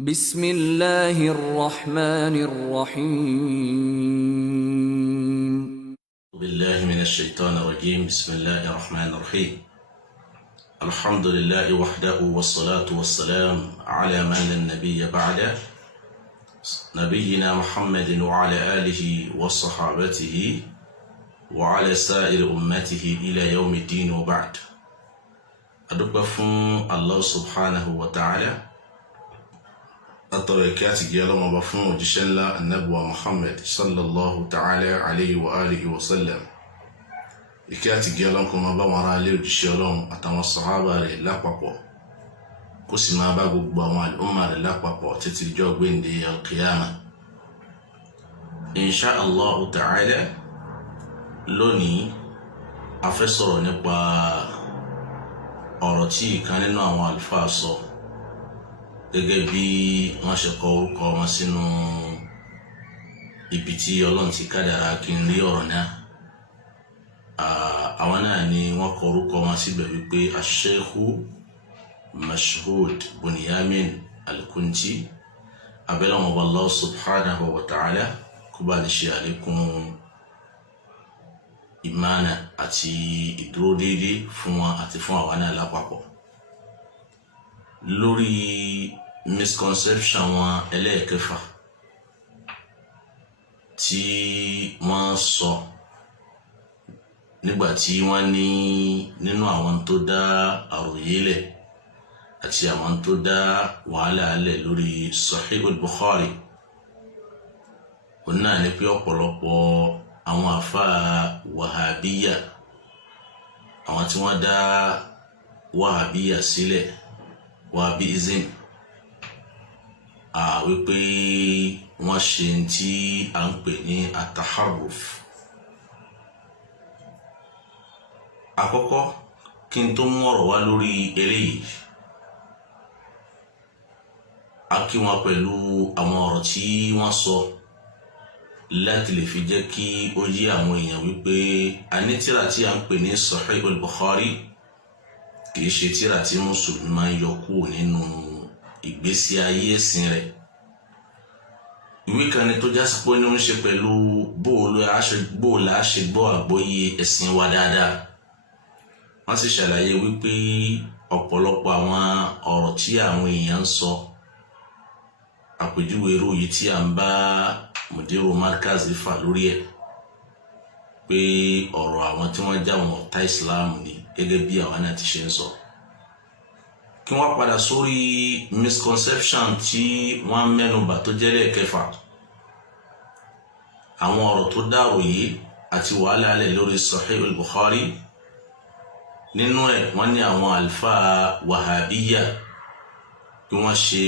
بسم الله الرحمن الرحيم. بالله من الشيطان الرجيم. بسم الله الرحمن الرحيم. الحمد لله وحده والصلاة والسلام على من لا نبي بعده نبينا محمد وعلى آله وصحابته وعلى سائر أمته إلى يوم الدين وبعد. أدوكفون الله سبحانه وتعالى الطريقات جيالهم وبفون جشلا النبوة محمد صلى الله تعالى عليه وآله وسلم. ìkẹ́àtì gẹ́ ọlọ́run kó máa bá wọn ará ilé òjíṣẹ́ ọlọ́run àtàwọn sàhábà rẹ̀ lápapọ̀, kó sì máa bá gbogbo àwọn àlùmọ̀ rẹ̀ lápapọ̀ títí dijọ́ gbéǹde alqiyama. insha Allahu ta'ala lónìí a fẹ́ sọ̀rọ̀ nípa ọ̀rọ̀ tí ìkan nínú àwọn àlùfáà sọ gẹ́gẹ́ bí wọ́n ṣe kọ orúkọ wọn sínú ibi tí ọlọ́run ti kádàrá kí n rí ọ̀rọ̀ náà. àwọn náà ni wọ́n kọ orúkọ wọn síbẹ̀ wípé Ash-Sheikhu Mashhud Bunyamin Al-Kunti, abẹ́lẹ́ wọn Allah subhanahu wa ta'ala kó bá lè ṣe àlékún ìmánà àti ìdúró déédéé fún wọn àti fún àwa náà lápapọ̀. lórí misconception wọn ẹlẹ́ẹ̀kẹfà tí wọ́n sọ nígbàtí wọ́n ní nínú àwọn tó dá àròyé lẹ̀ àti àwọn tó dá wàhálà lẹ̀ lórí Sahih al-Bukhari, òun náà ní pé ọ̀pọ̀lọpọ̀ àwọn àfáà wàhábíyà, àwọn tí wọ́n dá wàhábíyà sílẹ̀, wàhábíism, wípé wọ́n ṣe tí à ń pè ní ataharruf. àkọ́kọ́ kí n tó mú ọ̀rọ̀ wá lórí eléyìí, a kí wọn pẹ̀lú àwọn ọ̀rọ̀ tí wọ́n sọ láti lè fi jẹ́ kí ó yé àwọn èèyàn wípé a ní tírà tí a ń pè ní Sahih al-Bukhari kì í ṣe tírà tí mùsùlùmí máa ń yọ kúrò nínú ìgbésí ayé ẹ̀sìn rẹ̀. ìwé kan ni tó jásí pé ní ó ń ṣe pẹ̀lú bóòlù àṣẹ gbọ́ àgbọ́yé ẹ̀sìn wa dáadáa. wọ́n sì ṣàlàyé wípé ọ̀pọ̀lọpọ̀ àwọn ọ̀rọ̀ tí àwọn èèyàn ń sọ, àpèjúwe irú yìí tí a ń bá mùdírù markazi fà lórí ẹ̀, pé ọ̀rọ̀ àwọn tí wọ́n já wọn ọ̀tá ìsìláàmù ni, gẹ́gẹ́ bí àwọn náà ti ṣe ń sọ. kí wọ́n padà sórí misconception tí wọ́n mẹ́nubà tó jẹ́ lẹ́ẹ̀kẹfà, àwọn ọ̀rọ̀ tó dáròyé àti wàhálà alẹ́ lórí Sahih al-Bukhari. nínú ẹ̀ wọ́n ní àwọn àlùfáà wàhábíyà bí wọ́n ṣe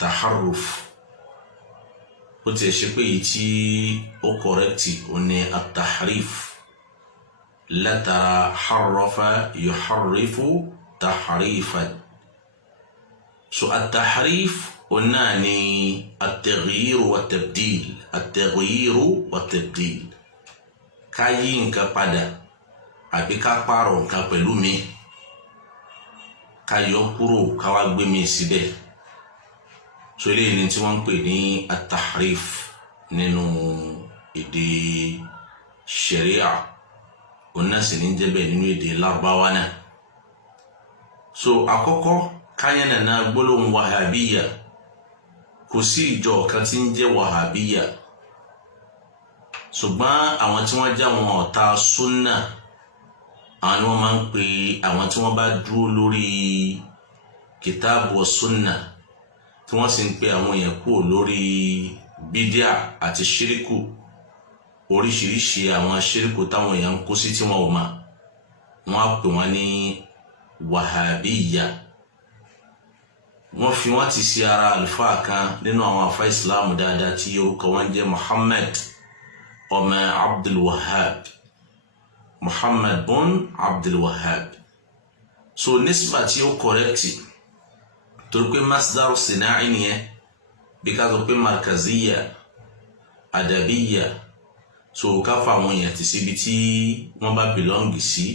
taharruf, ó ti ṣe pé èyí tí ó kọ̀rẹ́kìtì ó ní at-tahrif, látara harrafa yuharrifu tahrifan. so at-tahrif ó náà ní at-taghyir wa tabdil, at-taghyir wa tabdil, ká yí nǹkan padà àbí ká pààrọ̀ nǹkan pẹ̀lú mi, ká yọ kúrò ká wá gbé mi síbẹ̀. so eléyìí ni tí wọ́n ń pè ní at-tahrif nínú èdè sharia, òun náà sì ní jẹ́bẹ̀ nínú èdè Lárúbáwá náà. so àkọ́kọ́ káyánà náà gbólóhùn wàhábíyà, kò sí ìjọ kan tí ń jẹ́ wàhábíyà, ṣùgbọ́n àwọn tí wọ́n já wọn ọ̀tá súnnà, àwọn ni wọ́n máa ń pe àwọn tí wọ́n bá dúró lórí kìtàbù wa súnnà, tí wọ́n sì ń pe àwọn èèyàn kúrò lórí bídíà àti ṣíríkù, oríṣiríṣi àwọn ṣíríkù táwọn èèyàn ń kó sí tí wọ́n ò mọ̀, wọ́n á pè wọ́n ní wàhábíyà. wọ́n fi wọ́n ti sí ara àlùfáà kan nínú àwọn àfá ìsìláàmù dáadáa tí orúkọ wọn jẹ́ Muhammad ọmọ Abdul Wahhab, Muhammad bun Abdul Wahhab. so nísìbà tí ó kọ̀rẹ́kìtì, torí pé masdar sina'i nìyẹn, bí ká sọ pé markaziyya, adabiyya, so ká fa àwọn èèyàn ti síbi tí wọ́n bá bìlọ́ǹgì sí.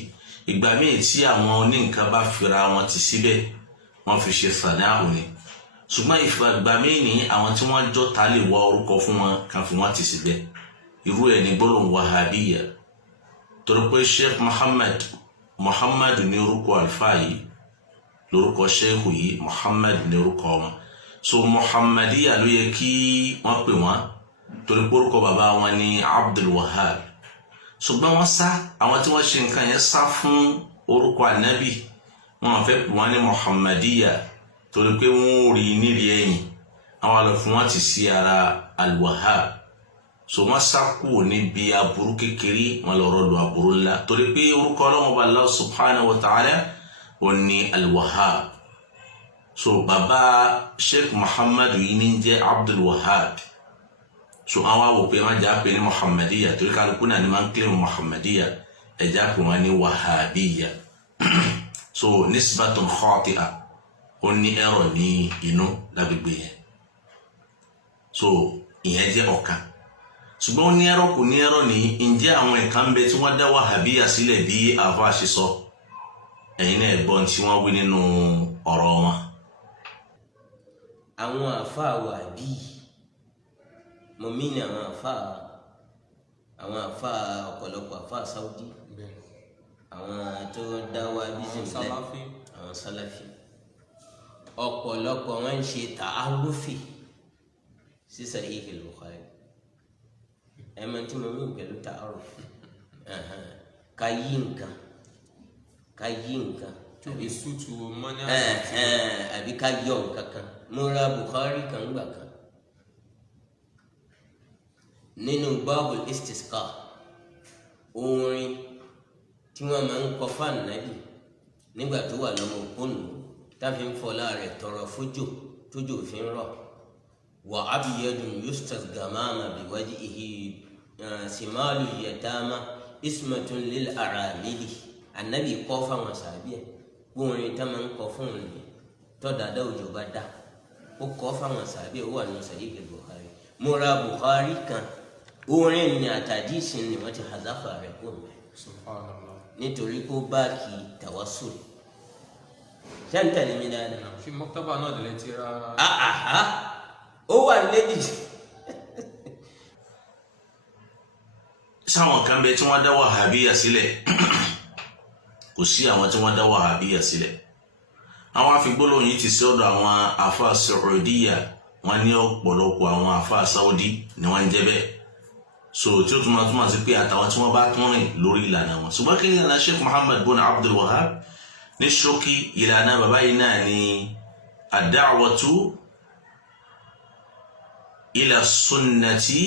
ìgbà míì tí àwọn oníǹkan bá fira wọn ti síbẹ̀, wọ́n fi ṣe sànáà ni. ṣùgbọ́n ìgbà míì ní àwọn tí wọ́n jọ ta lè wá orúkọ fún wọn kan fi wọ́n ti síbẹ̀ irú ẹ̀ ní gbólóhùn wàhábíyà torí pé Sheikh Muhammad ní orúkọ àlùfáà yìí lórúkọ sheikh yìí Muhammad ní orúkọ wọn so Muhammadiya ló yẹ kí wọ́n pè wọ́n torí pé orúkọ bàbá wọn ní Abdul Wahab ṣùgbọ́n wọ́n sá àwọn tí wọ́n ṣe nǹkan yẹn sá fún orúkọ ànábì wọ́n fẹ́ pè wọ́n ní Muhammadiya torí pé wọ́n rí nírí ẹ̀yìn àwọn àlọ́ fún wọn ti sí ara Al-Wahhab so wọ́n sá kúrò níbi aburú kékeré wọn lọ rọlù aburú ńlá torí pé orúkọ Ọlọ́hun Ọba Allah subhanahu wa ta'ala ó ní Al-Wahhab so bàbá Sheikh Muhammad yìí ní jẹ́ Abdul Wahhab so àwọn àwọ̀ pé wọ́n jà pé ní Muhammadiya torí kálukú náà ni máa ń kílẹ̀ Muhammadiya ẹ̀já pé wọ́n ní Wahhabiya so nisbatun khati'a ó ní ẹ̀rọ ní inú lágbègbè yẹn so ìyẹn jẹ́ ọ̀kan ṣùgbọ́n ó ní ẹ̀rọ kò ní ẹ̀rọ ní ǹjẹ́ àwọn ẹ̀ka ń bẹ tí wọ́n dá Wahhabiya sílẹ̀ bí àfa ṣe sọ ẹ̀yin náà gbọ́n tí wọ́n wí nínú ọ̀rọ̀ wọn. àwọn àfa Wahhabi mọ̀mí ni àwọn àfa ọ̀pọ̀lọpọ̀ àfa Saudi àwọn tó dá Wahhabism sílẹ̀ àwọn Salafi ọ̀pọ̀lọpọ̀ wọn ń ṣe ta'arufi sí Sahih al-Bukhari ẹ̀mọ́ tí mo mú pẹ̀lú ta'arufi ká yí nǹkan àbí sùtù mọ́ní àbí ká yọ nǹkan kan mo ra Bukhari kan gbà kan nínú Babul Istisqa orin tí wọ́n máa ń kọ fún Ànábì nígbà tó wà lọ́mọ òpónù táfi ń fọlá rẹ̀ tọrọ fójò tójò fi ń rọ̀ wà abiyadun yustas gamama biwajhihi simalu yatama ismatun lil aramili Ànábì kọ́ fáwọn sàbíẹ gbórin tá máa ń kọ fún un ní tọ́dàdá òjò bá dá ó kọ́ fáwọn sàbíẹ ó wà ní Sahih al-Bukhari mo ra Bukhari kan orin ní àtàdísì ni wọ́n ti hazafa rẹ̀ kó mẹ́ nítorí kó báàkì tawassul ṣẹ́ntẹ̀lẹ́ mi dáadáa. fi mọ́tàbà náà dẹ̀ ti ra. ó wà lédi. sáwọn kan bẹ tí wọ́n dá Wahhabiya sílẹ̀ kò sí àwọn tí wọ́n dá Wahhabiya sílẹ̀ àwọn afigbólóhùn yìí ti sí ọ̀dọ̀ àwọn àfa Saudiya wọ́n ní ọ̀pọ̀lọpọ̀ àwọn àfa Saudi ni wọ́n ń jẹ́ bẹ́ẹ̀ so tí ó túmọ̀ sí pé àtàwọn tí wọ́n bá tún rìn lórí ìlànà wọn ṣùgbọ́n kí ni ìlànà Sheikh Muhammad bin Abdul Wahhab ní ṣókí ìlànà bàbá yìí náà ni ad-da'watu ila sunnati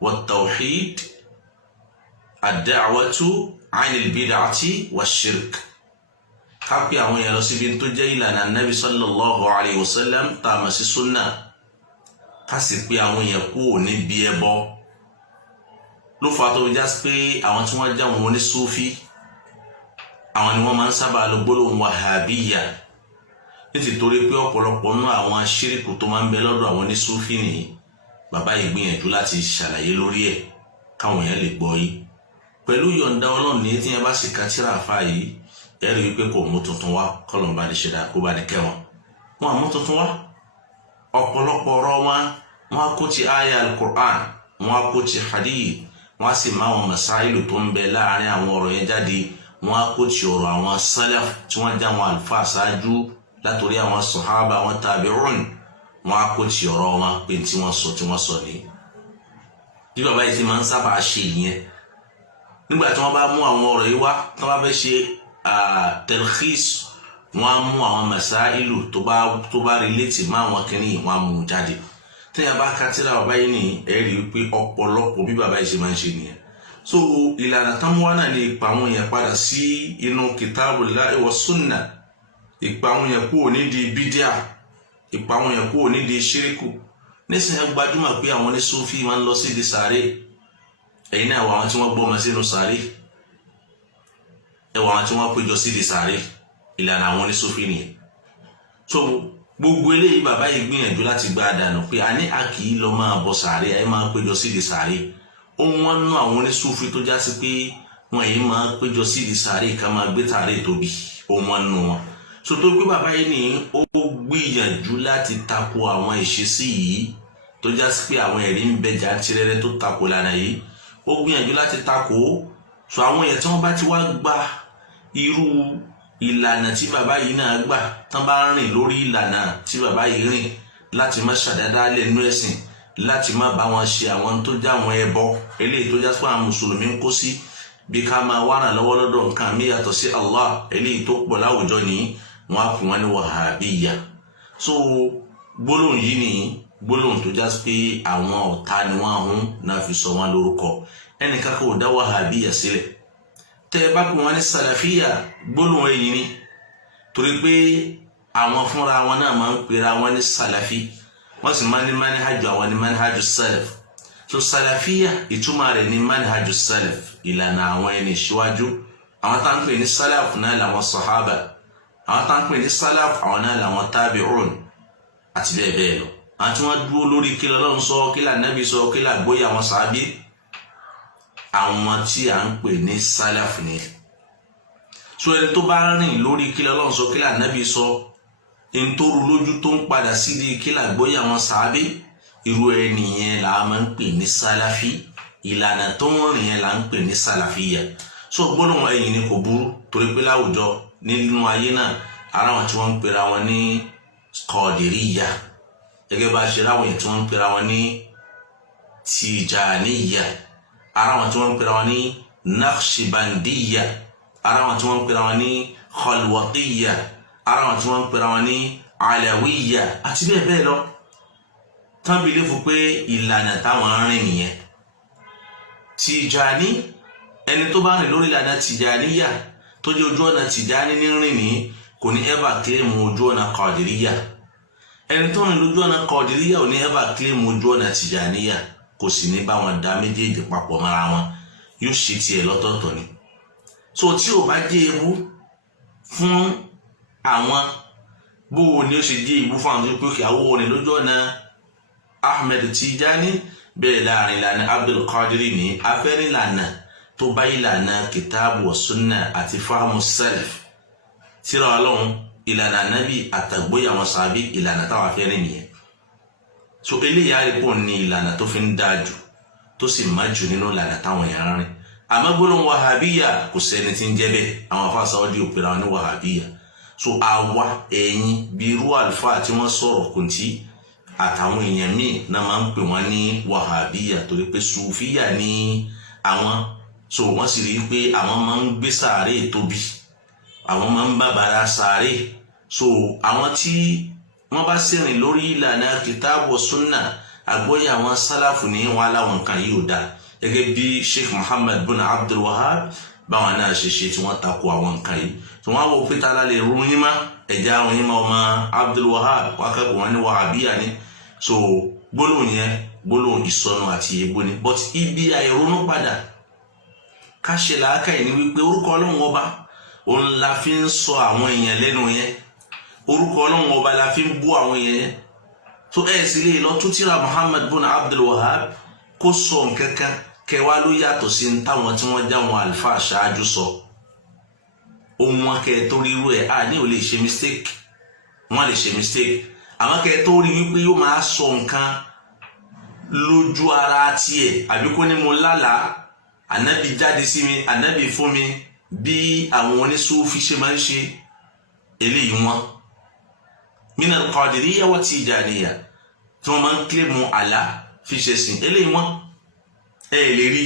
wat-tawhid ad-da'watu 'anil bid'ati wash-shirk ká pé àwọn èèyàn lọ síbi tó jẹ́ ìlànà Nabi sallallahu alayhi wa sallam tá a mọ̀ sí sunna ká sì pé àwọn èèyàn kúrò níbi ẹbọ ló fà tó já sí pé àwọn tí wọ́n já wọn ní Sufi àwọn ni wọ́n máa ń sábà lo gbólóhùn Wahhabiya nítorí pé ọ̀pọ̀lọpọ̀ nínú àwọn ṣíríkù tó máa ń bẹ lọ́dọ̀ àwọn ní Sufi ni bàbá yìí gbìyànjú láti ṣàlàyé lórí ẹ̀ káwọn èèyàn lè gbọ́ yìí pẹ̀lú yọ̀ǹda Ọlọ́run ní tí yẹn bá sì ka tírà àfà yìí ẹ rí i pé kò mú tuntun wá kọ́lọ̀ bá ní ṣe dáa kó bá ní kẹ́ wọn àmú tuntun wá ọ̀pọ̀lọpọ̀ ọ̀rọ̀ wọn á kó ti aya al-Qur'an wọn á kó ti hadith wọn á sì máa wọn masáìlù tó ń bẹ láàrin àwọn ọ̀rọ̀ yẹn jáde wọn á kó ti ọ̀rọ̀ àwọn salaf tí wọ́n já wọn àlùfáà ṣáájú látòrí àwọn sọ̀hábà àwọn tabi'un wọn á kó ti ọ̀rọ̀ wọn pé tí wọ́n sọ ní. bí bàbá yìí ti máa ń sábà ṣe ìyẹn nígbà tí wọ́n bá mú àwọn ọ̀rọ̀ yìí wá tí wọ́n bá fẹ́ ṣe telkhis wọn á mú àwọn masáìlù tó bá relate mọ́ àwọn kìnnìún wọn á mú jáde tẹ́yà bá ka tírà bàbá yìí ní ẹ̀rí pé ọ̀pọ̀lọpọ̀ bí bàbá yìí ṣe máa ń ṣe nìyẹn so ìlànà táwọn náà lè pa àwọn èèyàn padà sí inú Kitabullahi wa Sunnah ìpa àwọn èèyàn kúrò nídìí bídíà ìpa àwọn èèyàn kúrò nídìí ṣíríkù nísìnyẹn gbajúmọ̀ pé àwọn ní Sufi máa ń lọ sí di sàárè ẹ̀yin náà wà àwọn tí wọ́n gbọ́ ọmọ sínú sàárè ẹwà àwọn tí wọ́n péjọ sí di sàárè ìlànà àwọn ní Sufi nìyẹn so gbogbo eléyìí bàbá yìí gbìyànjú láti gba àdànù pé a ní a kì í lọ máa bọ sàárè ẹ máa péjọ sídìí sàárè ohun wọn nú àwọn oníṣúfì tó já sí pé wọn yìí máa péjọ sídìí sàárè ká máa gbé tàárè tóbi ohun wọn nú wọn so tó pé bàbá yìí ní ó gbìyànjú láti tako àwọn ìṣesí yìí tó já sí pé àwọn ẹ̀rí ń bẹ jàǹtìrẹrẹ tó tako lànà yìí ó gbìyànjú láti tako so àwọn èèyàn tí wọ́n bá ti wá gba irú ìlànà tí bàbá yìí náà gbà tán bá rìn lórí ìlànà tí bàbá yìí rìn láti má ṣàdáadáa lẹ́nu ẹ̀sìn láti má bá wọn ṣe àwọn tó já àwọn ẹbọ eléyìí tó já sí pé àwọn mùsùlùmí ń kó sí bí ká máa wá ràn lọ́wọ́ lọ́dọ̀ nǹkan mi yàtọ̀ sí Allah eléyìí tó pọ̀ láwùjọ ní wọn á pè wọ́n ní wàhábíyà so gbólóhùn yìí ní gbólóhùn tó já sí pé àwọn ọ̀tá ni wọ́n hún náà fi sọ wọn lórúkọ ẹnìkan kò dá wàhábíyà sílẹ̀ tẹ́ ẹ bá pè wọ́n ní sàlàfíyà gbólóhùn èyí ni torí pé àwọn fúnra wọn náà máa ń pera wọn ní sàlàfí wọ́n sì máa ń ní manhaju àwọn ní manhaju salaf so sàlàfíyà ìtumọ̀ rẹ̀ ní manhaju salaf ìlànà àwọn ẹni ìṣíwájú àwọn tá ń pè ní salaf náà làwọn sahaba àwọn tá ń pè ní salaf àwọn náà làwọn tabi'un àti bẹ́ẹ̀ bẹ́ẹ̀ lọ àwọn tí wọ́n dúró lórí kí l'Ọlọ́run sọ kí l'Ànábì sọ kí l'àgbọ́yé àwọn sàábé àwọn tí à ń pè ní salaf ni so ẹni tó bá rìn lórí kí l'Ọlọ́run sọ kí l'Ànábì sọ ẹni tó rú lójú tó ń padà sídìí kí l'àgbọ́yé àwọn sàábé irú ẹni yẹn là á máa ń pè ní sálàfí ìlànà tó ń rìn yẹn là ń pè ní sálàfíyà so gbólóhùn ẹ̀yìn ni kò burú torí pé láwùjọ nínú ayé náà ara wọn tí wọ́n ń pera wọn ní kọ̀dìríyà gẹ́gẹ́ bá ṣe ráwọn yẹn tí wọ́n ń pera wọn ní tìjàníyà ara wọn tí wọ́n ń pera wọn ní naqshbandiyya ara wọn tí wọ́n ń pera wọn ní khalwatiyya ara wọn tí wọ́n ń pera wọn ní alawiyya àti bẹ́ẹ̀ bẹ́ẹ̀ lọ tán bí léfò pé ìlànà táwọn rìn nìyẹn Tìjàní ẹni tó bá rìn lórí ìlànà Tìjàníyà tó jẹ́ ojú ọ̀nà Tìjàní ní rìn ní kò ní ẹ́bà kílèmù ojú ọ̀nà Kọ̀dìríyà ẹni tó rìn lójú ọ̀nà Kọ̀dìríyà ò ní ẹ́bà kílèmù ojú ọ̀nà Tìjàníyà kò sì ní bá wọn dá méjèèjì papọ̀ mọ́ra wọn yóò ṣe tiẹ̀ lọ́tọ̀ọ̀tọ̀ ni so tí ò bá jẹ́ ewu fún àwọn bó o ní ó ṣe jẹ́ ewu fún àwọn tó pé kí àwọn òrìn lójú ọ̀nà Ahmed Tijani bẹ́ẹ̀ láàrin ìlànà Abdul Qadir ní afẹ́rí ìlànà tó bá ìlànà kìtàbù wa sunna àti fáhàmù salaf tírà Ọlọ́run ìlànà nábì àtàgbóyà àwọn sàbí ìlànà táwọn afẹ́rí nìyẹn so eléyìí àrípò ní ìlànà tó fi ń dáa jù tó sì má jù nínú ìlànà táwọn èèyàn rìn àmọ́ gbólóhùn wàhábíyà kò sẹ́ni tí ń jẹ́ bẹ́ẹ̀ àwọn afá Saudi òpèrà wọn ní wàhábíyà so àwa ẹ̀yin bí irú àlùfáà tí wọ́n sọ̀rọ̀ kùntì àtàwọn èèyàn míì náà máa ń pè wọ́n ní wàhábíyà torí pé sùfíyà ní àwọn so wọ́n sì rí i pé àwọn máa ń gbé sàárè tóbi àwọn máa ń bàbàrà sàárè so àwọn tí wọ́n bá sẹ́rìn lórí ìlànà kìtàbù sunna àgbọ́yé àwọn sálàfù ní wọn aláwọn nǹkan yìí ò dáa gẹ́gẹ́ bí Sheikh Muhammad bin Abdul Wahab báwọn náà ṣe ṣe tí wọ́n tako àwọn nǹkan yìí tí wọ́n á wọ pé tálá lè rún yín má ẹ̀já àwọn yín má ọmọ Abdul Wahab wákàtí wọn ní wàhábíyà ni so gbólóhùn yẹn gbólóhùn ìsọnù àti ègbó ni but ibi àìrónú padà ká ṣe làákàyè ní wípé orúkọ Ọlọ́run ọba òun la fi ń sọ àwọn èèyàn lẹ́nu yẹn orúkọ Ọlọ́run ọba la fi ń bú àwọn èèyàn yẹn so ẹ̀ sì lè lọ tún tírà Muhammad bin Abdul Wahab kó sọ nǹkan kan kẹwàá ló yàtọ̀ sí táwọn tí wọ́n já wọn àlùfáà ṣáájú sọ ohun wọn kẹ tó rí irú ẹ̀ ní ò lè ṣe mistake wọn lè ṣe mistake àmọ́ kẹ tó rí wípé yóò máa sọ nǹkan lójú ara tiẹ̀ àbí kó ní mo lálàá ànábì jáde sí mi ànábì fún mi bí àwọn oníṣòfin ṣe máa ń ṣe eléyìí wọn min al-Qadiriyya wa Tijaniyya tí wọ́n máa ń kílè mu àlá fi ṣe sìn eléyìí wọn lè rí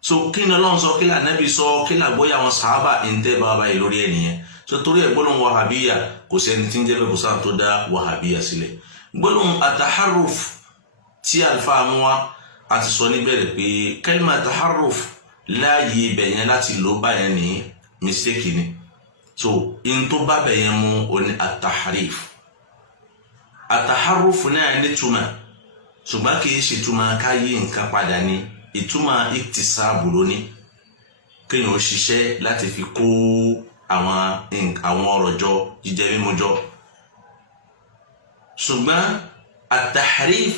so kí ni Ọlọ́run sọ kí ni Ànábì sọ kí ni àgbọ́yé àwọn sàhábà ń tẹ́ bàbá yìí lórí ẹnìyẹn so torí ẹ̀ gbólóhùn wàhábíyà kò sẹ́ni tí ń jẹ́ bẹ́ẹ̀ kò sáà tó dá wàhábíyà sílẹ̀ gbólóhùn àtàhárùf tí àlùfáà mú wa àti sọ níbẹ̀rẹ̀ pé kẹ́límà àtàhárùf láàyè ibẹ̀ yẹn láti lò báyẹn ní mistake ni so in tó bá bẹ̀ yẹn mú oní àtàhárìf àtàhárùf náà nítumọ̀ ṣùgbọ́n kì í ṣe ìtumọ̀ ká yí nǹkan padà ní ìtumọ̀ iktisabu lóní kéèyàn ó ṣiṣẹ́ láti fi kó àwọn ọ̀rọ̀ jọ jíjẹ mímu jọ ṣùgbọ́n at-tahrif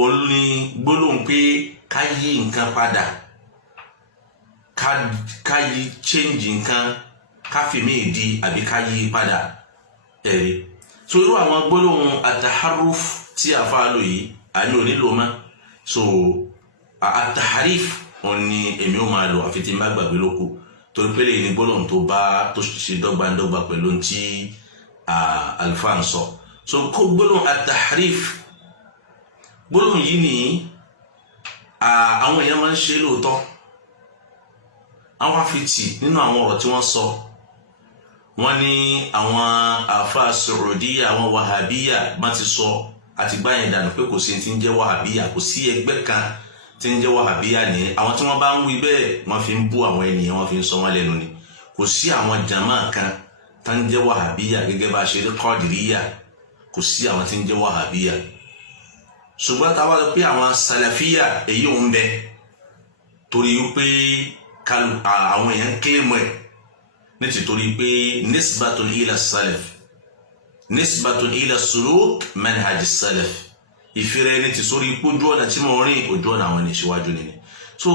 òun ni gbólóhùn pé ká yí nǹkan padà ká yí change nǹkan káfíìmì ìdí àbí ká yí padà ẹ̀rí. So irú àwọn gbólóhùn ataharuf tí a fa lò yìí àní ò nílò mọ́. So ataharif wọn ni èmi ò máa lò àfi tí n bá gbàgbé lóko torí pé lè ní gbólóhùn tó ṣe dọ́gbandọ́gba pẹ̀lú tí àlùfáà ń sọ. So kó gbólóhùn ataharif gbólóhùn yìí ni àwọn èèyàn máa ń ṣe lóòótọ́ àwọn afitì nínú àwọn ọ̀rọ̀ tí wọ́n sọ wọ́n ní àwọn àfa Saudiya àwọn Wahabiya má ti sọ àti gbáyìn dànù pé kò sí ti ń jẹ́ Wahabiya kò sí ẹgbẹ́ kan tí ń jẹ́ Wahabiya ní àwọn tí wọ́n bá ń wí bẹ́ẹ̀ wọ́n fi ń bú àwọn ènìyàn wọ́n fi ń sọ wọ́n lẹ́nu ni kò sí àwọn jama kan tá ń jẹ́ Wahabiya gẹ́gẹ́ bá a ṣe rí Qadiriya kò sí àwọn tí ń jẹ́ Wahabiya ṣùgbọ́n táwa lọ pé àwọn Salafiya èyí ò ń bẹ torí pé àwọn èèyàn kílèmù ẹ̀ nítorí pé nisbatun ila salaf nisbatun ila suluk manhaj salaf ìfẹ́rẹ́ ní ti sórí ipò ojú ọ̀nà tí mo rìn ojú ọ̀nà àwọn ènìyàn síwájú nìyẹn. So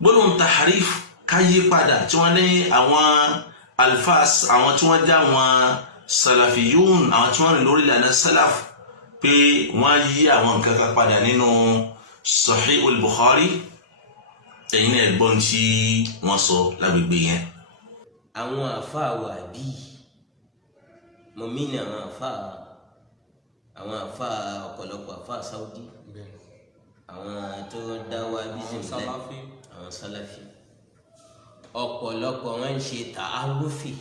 gbólóhùn taharif káyé padà tí wọ́n ní àwọn alfas àwọn tí wọ́n já àwọn salafiyun àwọn tí wọ́n rìn lórí ìlànà salaf pé wọ́n yí àwọn nǹkan kan padà nínú Sahih al-Bukhari ẹ̀yin náà gbọ́n tí wọ́n sọ lágbègbè yẹn. àwọn àfáà wà bí mọ̀mí ni àwọn àfáà ọ̀pọ̀lọpọ̀ àfáà Saudi àwọn tó dá wa bísí nílẹ̀ àwọn Salafi ọ̀pọ̀lọpọ̀ wọn ń ṣe ta'arufi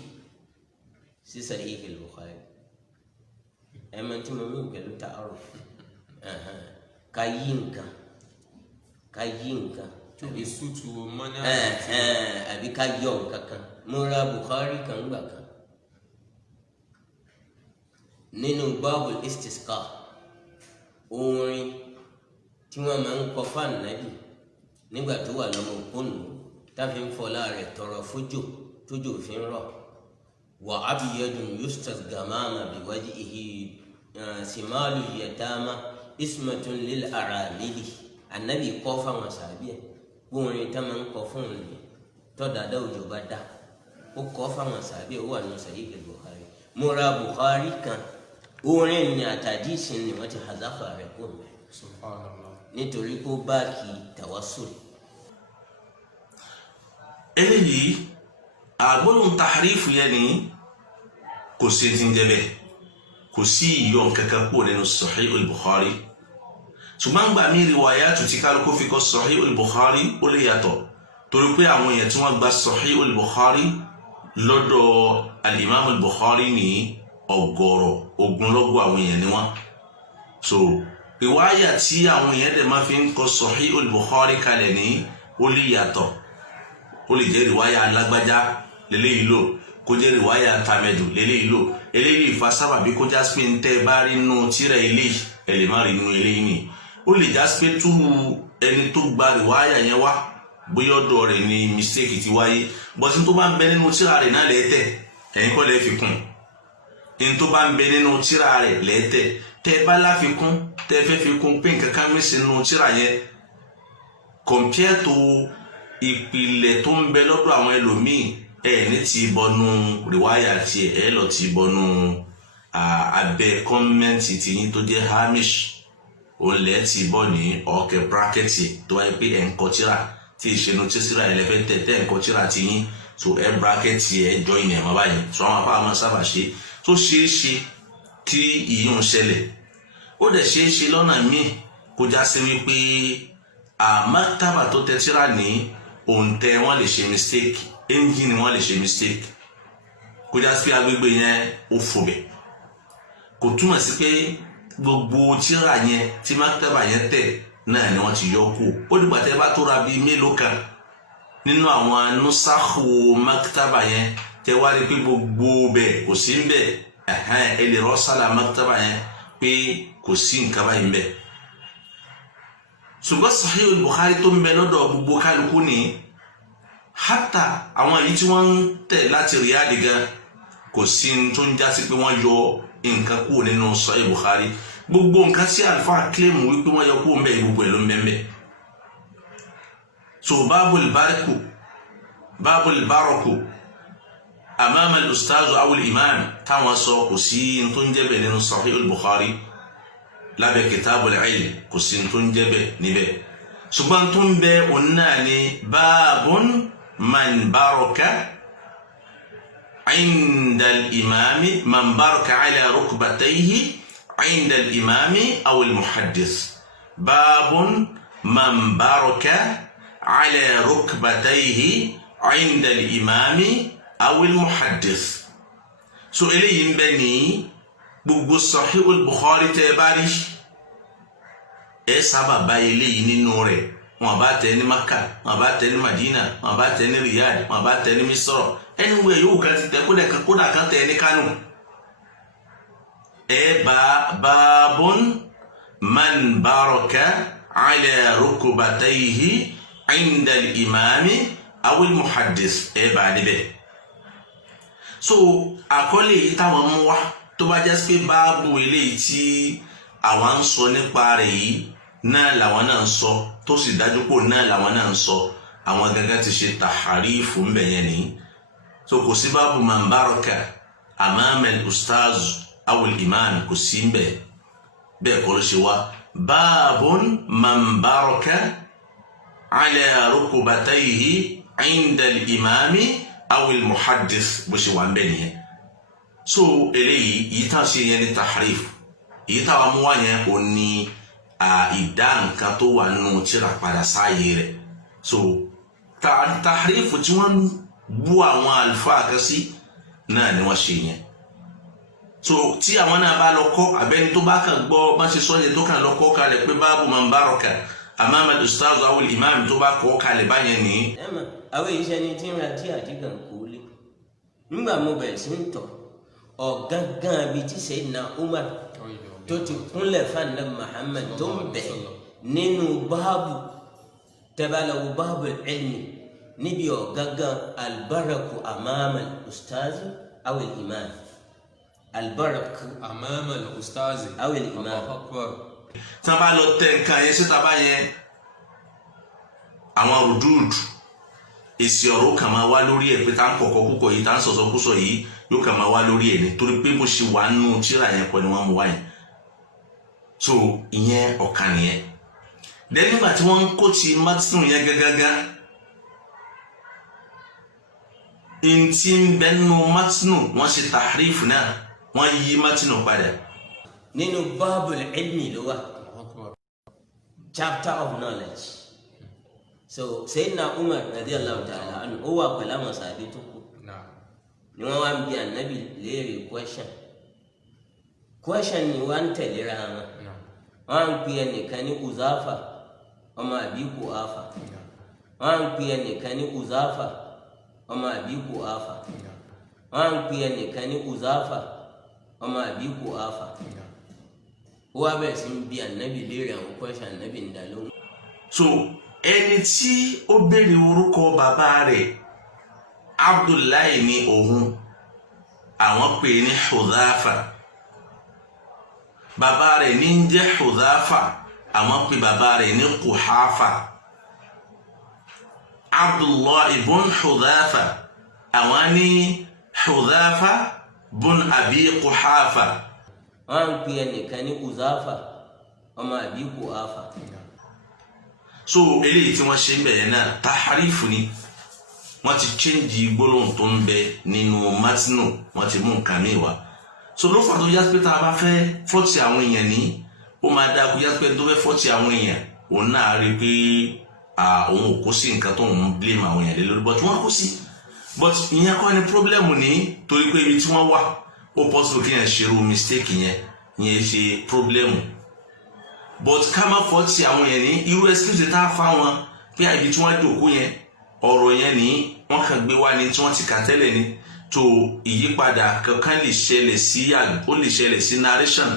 sí Sahih al-Bukhari ẹ̀mọ́ tí mo mí pẹ̀lú ta'arufi ká yí nǹkan àbí sutu mọ́nà àbí ká yọ nǹkan kan mo ra Bukhari kan gbà kan nínú babul istisqa orin tí wọ́n máa ń kọ fáànù nábì nígbà tó wà lọ́mọ òkúnnù táfi ń fọlá rẹ̀ tọrọ fójò tójò fi ń rọ̀ wa abyadun yustasgamama biwajhihi simalu yatama ismatun lil aramili anabi kọ́ fáwọn sàbíẹ̀ orin tá máa ń kọ fún un ní tọ́dàdá òjò bá dá ó kọ́ fáwọn sàbíẹ̀ ó wà ní Sahih al-Bukhari mo ra Bukhari kan orin ní àtàdísìn ni wọ́n ti hazafa rẹ̀ kó mẹ́ nítorí kó báàkì tawassul. eléyìí àgbólóhùn tahrif yẹn ni kò sí ti ń jẹ bẹ́ẹ̀ kò sí ìyọ̀ kankan kúrò nínú Sahih al-Bukhari ṣùgbọ́n gbà mí riwayatu tí kálukú fi kọ Sahih al-Bukhari ó lè yàtọ̀ torí pé àwọn èèyàn tí wọ́n gba Sahih al-Bukhari lọ́dọ̀ al-Imam al-Bukhari ní ọgọ́rọ̀ ogunlọ́gọ̀ àwọn èèyàn ni wọ́n. So riwaya tí àwọn èèyàn dẹ̀ máa fi ń kọ Sahih al-Bukhari kalẹ̀ ní ó lè yàtọ̀ ó lè jẹ́ riwaya alágbájá lélẹ́yìí lò kó jẹ́ riwaya tàmẹ̀dù lélẹ́yìí lò eléyìí fa sábàbí kó jásí pé ń tẹ́ bá rí nínú tírà eléyìí ẹ lè má rí nínú eléyìí ni ó lè jásí pé túrú ẹni tó gba riwaya yẹn wá bóyá ọ̀dọ̀ rẹ̀ ni mistake ti wáyé bọ́sí tó bá ń bẹ nínú tírà rẹ̀ náà lẹ́tẹ̀ ẹ̀yin kọ́ lẹ́ fi kún ẹni tó bá ń bẹ nínú tírà rẹ̀ lẹ́tẹ̀ tẹ́ bá láfikún tẹ́ fẹ́ fi kún pé nǹkan kan mẹ́sìn nínú tírà yẹn compare to ìpìlẹ̀ tó ń bẹ lọ́dọ̀ àwọn ẹlòmíì ní ti bọnú riwaya tiẹ̀ lọ ti bọnú abẹ́ kọ́mẹ́ǹtì tìyín tó jẹ́ hamish olè ti bọ́ ní ọ̀kẹ́ bírákẹ́tì tó wáyé pé ẹ̀ ń kọ tírà tí ìṣẹ́nu tí síra ẹlẹ́fẹ́ tẹ̀ ń kọ tírà tìyín so ẹ̀ bírákẹ́tì ẹ̀ jọ ìyẹn mọ́ báyìí so àwọn afá máa sábà ṣe tó ṣeé ṣe tí ìyún ṣẹlẹ̀ ó dẹ̀ ṣeé ṣe lọ́nà míì kó já sí wípé maktaba tó tẹ tírà ní òǹtẹ̀ wọ́n lè ṣe mistake engine wọ́n lè ṣe mistake kó já sí pé agbègbè yẹn ó fòbẹ̀ kò túmọ̀ sí pé gbogbo tírà yẹn tí maktaba yẹn tẹ̀ náà ni wọ́n ti yọ kú ó dìgbà tẹ́ bá tó ra bíi mélòó kan nínú àwọn nusahu maktaba yẹn tẹ́ wá rí pé gbogbo bẹ́ẹ̀ kò sí ń bẹ̀ ẹ lè rọ́ṣálà maktaba yẹn pé kò sí nǹkan báyìí ń bẹ̀ ṣùgbọ́n Sahih al-Bukhari tó ń bẹ lọ́dọ̀ gbogbo kálukú ni hátà àwọn èyí tí wọ́n ń tẹ̀ láti Riyadh gan kò sí tó ń jásí pé wọ́n yọ nǹkan kúrò nínú Sahih Bukhari gbogbo nǹkan tí àlùfáà kílèmù wípé wọ́n yọ kúrò ń bẹ gbogbo ẹ̀ ló ń bẹ ń bẹ. So babul baraku amama al-ustaz aw al-imam táwọn sọ kò sí tó ń jẹ́ bẹ́ẹ̀ nínú Sahih al-Bukhari lábẹ́ kitab al-ilm kò sí tó ń jẹ́ bẹ́ẹ̀ níbẹ̀ ṣùgbọ́n tó ń bẹ òun náà ni babun man baraka inda al-imami man baraka ala rukbatayhi inda al-imami aw al-muhaddith babun man baraka ala rukbatayhi inda al-imami aw al-muhaddith so eléyìí ń bẹ ní gbogbo Sahih al-Bukhari tẹ́ bá rí ẹ sábà bá eléyìí nínú rẹ̀ wọn bá tẹ ní Maka wọn bá tẹ ní Madina wọn bá tẹ ní Riyadh wọn bá tẹ ní Misr anywhere yóò kan ti tẹ kódà kan tẹ ní Kano ẹ bá babun man baraka ala rukbatayhi inda al-imami aw al-muhaddith ẹ bá níbẹ̀ so àkọlé yìí táwọn mú wá tó bá jẹ́ pé báàbù eléyìí tí àwọn ń sọ nípa rẹ̀ yìí náà làwọn náà ń sọ tó sì dájú pò náà làwọn náà ń sọ àwọn gangan ti ṣe tàhàrífù ń bẹ̀yẹn ní so kò sí báàbù man baraka amama al-ustaz aw al-imam kò sí ń bẹ̀ bẹ́ẹ̀ kọ́ ló ṣe wá babun man baraka ala rukbatayhi inda al-imami aw al-muhaddith bó ṣe wà ń bẹ̀ nìyẹn so eléyìí yìí tá a ṣe yẹn ní tahrif yìí táwa mú wá yẹn ò ní ìdá nǹkan tó wà nù tíra padà sáàyè rẹ̀ so tahrif tí wọ́n bú àwọn àlùfáà kan sí náà ni wọ́n ṣe yẹn so tí àwọn náà bá lọ kọ́ abẹ́ni tó bá kàn gbọ́ bá ṣe sọ yẹn tó kàn lọ kọ́ kalẹ̀ pé báàbù man baraka amama al-ustaz aw al-imam tó bá kọ́ kalẹ̀ báyẹn ní. ẹ mọ̀ àwọn iṣẹ́ ni tí ń ra tí àdìgàn kò lè nígbà mo bẹ̀rẹ̀ sí ń tọ̀ ọ̀gángan bíi tí Sayyidina Umar tó ti kúnlẹ̀ fáńdà Muhammad tó ń bẹ̀ nínú báàbù tẹ́bálẹ̀wò báàbù ilmi níbi ọ̀gángan albaraku amama al-ustaz aw al-imam albaraku amama al-ustaz aw al-imam. tí wọ́n bá lọ tẹ nǹkan yẹn síta báyẹn àwọn rùdúùdù èsì ọ̀rọ̀ kan máa wá lórí ẹ̀ pé tá ń kọ̀kọ́ púpọ̀ yìí tá ń sọ̀sọ̀ kúsọ̀ yìí yóò kàn máa wá lórí ẹ̀ nítorí pé bó ṣe wà nù tíra yẹn pọ̀ ni wọ́n mú wá yẹn so ìyẹn ọ̀kan nìyẹn dẹ́n nígbà tí wọ́n ń kó ti matinu yẹn gágágá ntí ń bẹ nù matinu wọ́n ṣe tahrif náà wọ́n yí matinu padà. nínú babul ilmi ló wà chapter of knowledge so Sayyidina Umar radiyallahu ta'ala anhu ó wà pẹ̀lú àwọn sàbí tó kù ni wọ́n wá ń bi ànábì léèrè question ni wọ́n ń tẹ̀léra wọn wọ́n ń pe ẹnìkan ní Uzafa ọmọ Abi Quhafa wọ́n ń pe ẹnìkan ní Uzafa ọmọ Abi Quhafa wọ́n ń pe ẹnìkan ní Uzafa ọmọ Abi Quhafa ó wá bẹ̀rẹ̀ sí ń bi ànábì léèrè àwọn question ànábì ń dá lóhùn. so ẹni tí ó béèrè orúkọ bàbá rẹ̀ Abdullahi ní òun àwọn pè ní Hudhafa bàbá rẹ̀ ní ń jẹ́ Hudhafa àwọn pè bàbá rẹ̀ ní Quhafa Abdullahi ibn Hudhafa àwọn ní Hudhafa bun Abi Quhafa wọ́n ń pè ẹnìkan ní Uzafa ọmọ Abi Quhafa. so eléyìí tí wọ́n ṣe ń bẹ̀rẹ̀ náà taharifu ni wọ́n ti change gbólóhùn tó ń bẹ nínú matinu wọ́n ti mú nǹkan mi wá so ló fà tó yá pé tá a bá fẹ́ fọ́ọ̀tì àwọn èèyàn ní ó máa dáa kó yá pé tó fẹ́ fọ́ọ̀tì àwọn èèyàn òun náà rí pé òun ò kó sí nǹkan tó ń blame àwọn èèyàn lé lórí but wọ́n kó sí but ìyẹn kọ́ ni problem ní torí pé ibi tí wọ́n wà ó possible kí yẹn ṣerú mistake yẹn ṣe problem but ká má fọ́ọ̀tì àwọn èèyàn ní irú excuse tá a fá wọn pé ibi tí wọ́n dòkó yẹn ọ̀rọ̀ yẹn ní wọ́n kàn gbé wá ní tí wọ́n ti kà tẹ́lẹ̀ ní tó ìyípadà kankan lè ṣẹlẹ̀ sí narration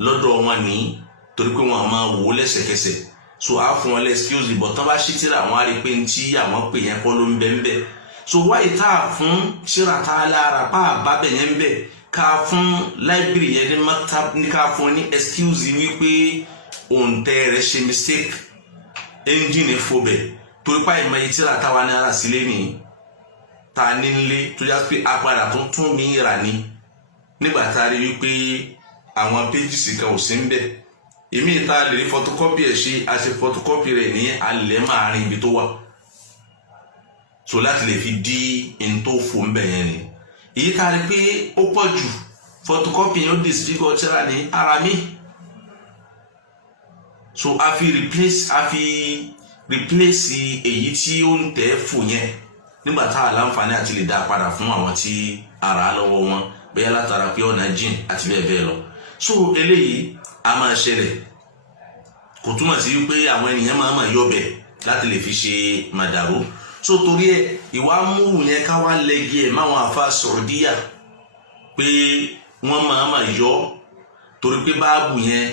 lọ́dọ̀ wọn ní torí pé wọ́n máa wò ó lẹ́sẹ̀kẹsẹ̀ so a fún wọn lẹ́ excuse but tán bá ṣí tíra àwọn á rí pé ní tí àwọn pè yẹn kọ́ ló ń bẹ́ ń bẹ́ so wáyé tá a fún tíra tá a lára pa àbábẹ̀ yẹn ń bẹ̀ ká fún library yẹn ní maktab ní ká fún ní excuse wípé òǹtẹ̀ rẹ̀ ṣe mistake engine fobẹ̀ torí pa ìmọ̀ yìí tíra táwa ní ara sílé nìyí ta nílé tó já pé agbára tó tún mi rà ní nígbà tá a rí wípé àwọn pages kan ò sí ń bẹ̀ èmi ìta lè rí photocopy ẹ̀ ṣe a ṣe photocopy rẹ̀ ní alẹ́ máa rìn ibi tó wà so láti lè fi dí in tó fò ń bẹ̀ yẹn ni èyí tá a rí pé ó pọ̀ jù photocopy yẹn ó disfigure tíra ní ara mi so a fi replace èyí tí ó ń tẹ̀ fò yẹn nígbà tá a láǹfààní àti lè dá padà fún àwọn tí ara lọ́wọ́ wọn bẹ́ẹ̀ látara pé ọ̀nà jìn àti bẹ́ẹ̀ bẹ́ẹ̀ lọ so eléyìí a máa ṣẹlẹ̀ kò túmọ̀ sí wípé àwọn ènìyàn máa yọbẹ̀ láti lè fi ṣe màdàrú so torí ẹ ìwà múrù yẹn ká wá lẹ́gí ẹ̀ máwọn àfa Saudiya pé wọ́n máa yọ torí pé báàbù yẹn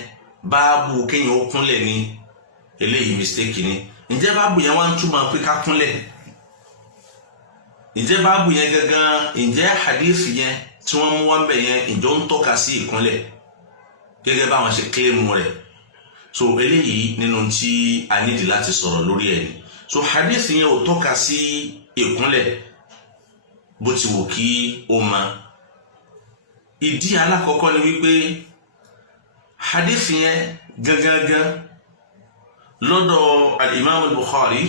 báàbù kéèyàn ó kúnlẹ̀ ní eléyìí mistake ni ǹjẹ́ báàbù yẹn wá ń túmọ̀ pé ká kúnlẹ̀ ǹjẹ́ báàbù yẹn gangan ǹjẹ́ hadith yẹn tí wọ́n mú wá ń bẹ̀ yẹn ǹjọ́ ń tọ́ka sí ìkúnlẹ̀ gẹ́gẹ́ báwọn ṣe kílèmù rẹ̀ so eléyìí nínú tí a nídìí láti sọ̀rọ̀ lórí ẹ̀ ni so hadith yẹn ò tọ́ka sí ìkúnlẹ̀ bó ti wù kí ó ma ìdí alákọ̀ọ́kọ́ ni wípé hadith yẹn gangan lọ́dọ̀ al-Imam al-Bukhari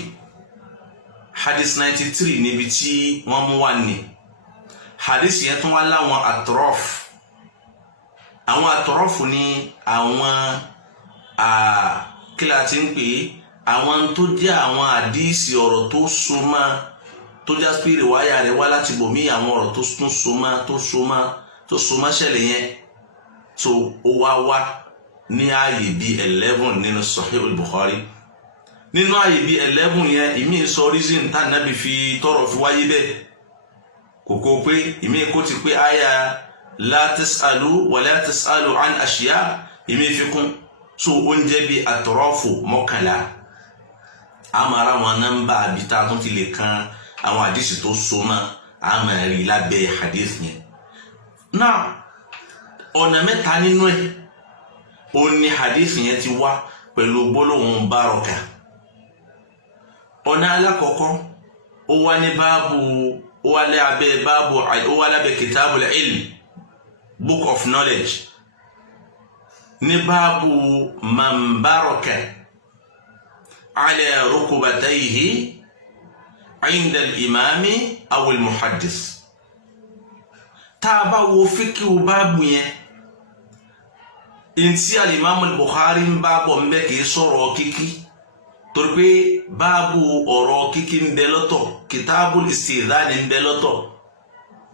hadith 93 níbi tí wọ́n mú wá ní hadith yẹn tún wá láwọn atraf àwọn atraf ní àwọn kí la ti ń pè àwọn tó jẹ́ àwọn àdíìsì ọ̀rọ̀ tó súnmọ́ tó já pé rìwáyà rẹ̀ wá láti bòmí àwọn ọ̀rọ̀ tó tún súnmọ́ ṣẹlẹ̀ yẹn so ó wá ní ààyè bíi 11 nínú Sahih al-Bukhari nínú ààyè bíi 11 yẹn ìmí sọ reason tá nàbí fi tọrọ fi wáyé bẹ́ẹ̀ kòkó pé ìmí kó ti pé àyà la tas'alu wa la tas'alu an ashiya ìmí fi kún so oúnjẹ bíi àtọrọfò mọ́kànlá àmàrà wọn nọ́mbà àbíta tó ti lè kan àwọn àdìsí tó so mọ́ àmàrí lábẹ́ hadith yẹn náà ọ̀nà mẹ́ta nínú ẹ̀ ó ní hadith yẹn ti wá pẹ̀lú gbólóhùn bárọ̀kà ọ̀nà alákọ̀ọ́kọ́ ó wá ní báàbù ó wá lábẹ́ kitabul ilm book of knowledge ní báàbù man baraka ala rukubatayhi inda al-imami aw al-muhaddis tá a bá wo fíkíwù báàbù yẹn ntí al-Imam al-Bukhari ń bá bọ̀ mbẹ́ kìí sọ̀rọ̀ kíkí torí pé báàbù ọ̀rọ̀ kíkí ń bẹ lọ́tọ̀ kitabul istidhan ń bẹ lọ́tọ̀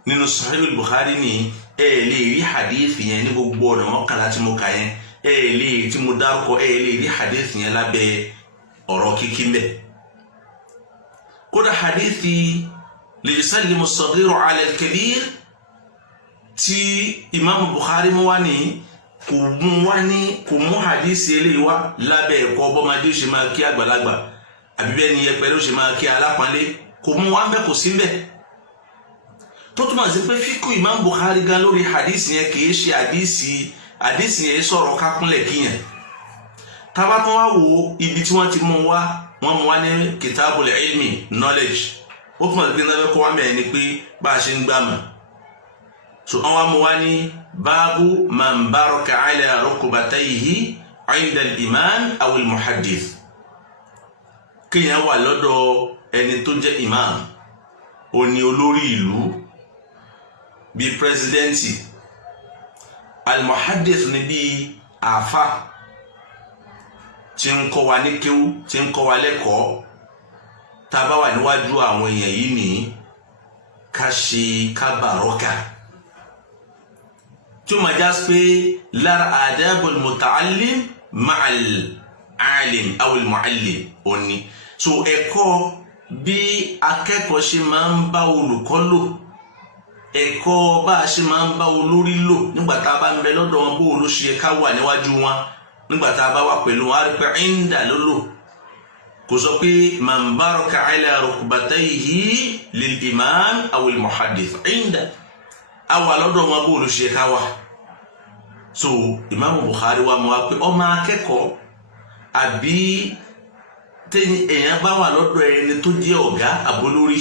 nínú Sahih al-Bukhari ní lè rí hadith yẹn ní gbogbo ọ̀nà mọ́kànlá tí mo kà yẹn lè rí tí mo dárúkọ lè rí hadith yẹn lábẹ́ ọ̀rọ̀ kíkí ń bẹ kódà hadithi li yusallimu as-saghiru ala al-kabir tí Imam Bukhari mú wá ní kò mú hadisi eléyìí wá lábẹ́ ẹ̀kọ́ bọ́mọdé ó ṣe máa kí àgbàlagbà àbí bẹ́ẹ̀ ni yẹpẹrẹ ó ṣe máa kí alápọ̀nlé kò mú wá ń bẹ́ kò sí ń bẹ́ tó túmọ̀ sí pé fíkú Imam Bukhari gan lórí hadisi yẹn kì í ṣe hadisi yẹn sọ̀rọ̀ kákúnlẹ̀ kíyàn tábà tún wá wo ibi tí wọ́n ti mú wá wọ́n mú wá ní kitabul ilmi knowledge ó túmọ̀ sí pé náà kó wá mẹ́rin ni pé bá a ṣe ń gbàmọ̀ so àwọn mú wá ní báàbù man baraka ala rukubatayhi inda al-imam aw al-muhaddith kíyàn wà lọ́dọ̀ ẹni tó jẹ́ imam ó ní olórí ìlú bíi pírẹsidẹ́ǹtì al-muhaddith ní bíi àfà tí ń kọ́ wa ní kéwú tí ń kọ́ wa lẹ́kọ̀ọ́ tá a bá wà níwájú àwọn èèyàn yìí ní ká ṣe ká bàrọ́kà tí ó máa já pé lára adabul muta'allim ma'al alim awil mu'allim òní so ẹ̀kọ́ bí akẹ́kọ̀ọ́ ṣe máa ń bá olùkọ́ lò ẹ̀kọ́ bá a ṣe máa ń bá olórí lò nígbà tá a bá ń bẹ lọ́dọ̀ wọn bó ló ṣe ká wà níwájú wọn nígbà tá a bá wà pẹ̀lú wọn á rí pé inda ló lò kò sọ pé man baraka ala rukbatayhi lil imam awil muhaddith inda àwa lọ́dọ̀ wọn bó ló ṣe ká wà so Imam Bukhari wa mọ̀ wá pé ọmọ akẹ́kọ̀ọ́ àbí tẹ́yìn èèyàn bá wà lọ́dọ̀ ẹni tó jẹ́ ọ̀gá àbólórí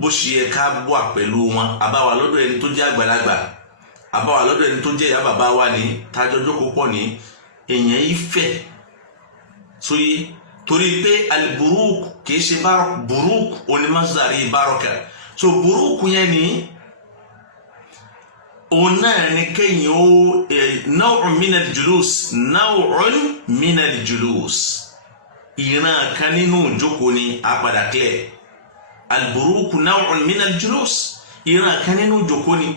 bó ṣe yẹ ká wà pẹ̀lú wọn àbáwá lọ́dọ̀ ẹni tó jẹ́ àgbàlagbà àbáwá lọ́dọ̀ ẹni tó jẹ́ ìyá bàbá wa ní tájọ́ jókòó pọ̀ ní èèyàn ìfẹ́ sóyè torí pé aliburúkú kìí ṣe bá burúkú onímọ̀sárì bárọ̀kà so burúkú yẹn ni òun náà ni kéèyàn ó naw'un minal julus naw'un minal julus ìran kan nínú ìjókòó ni àpàdà clear aliburúkú naw'un minal julus ìran kan nínú ìjókòó ni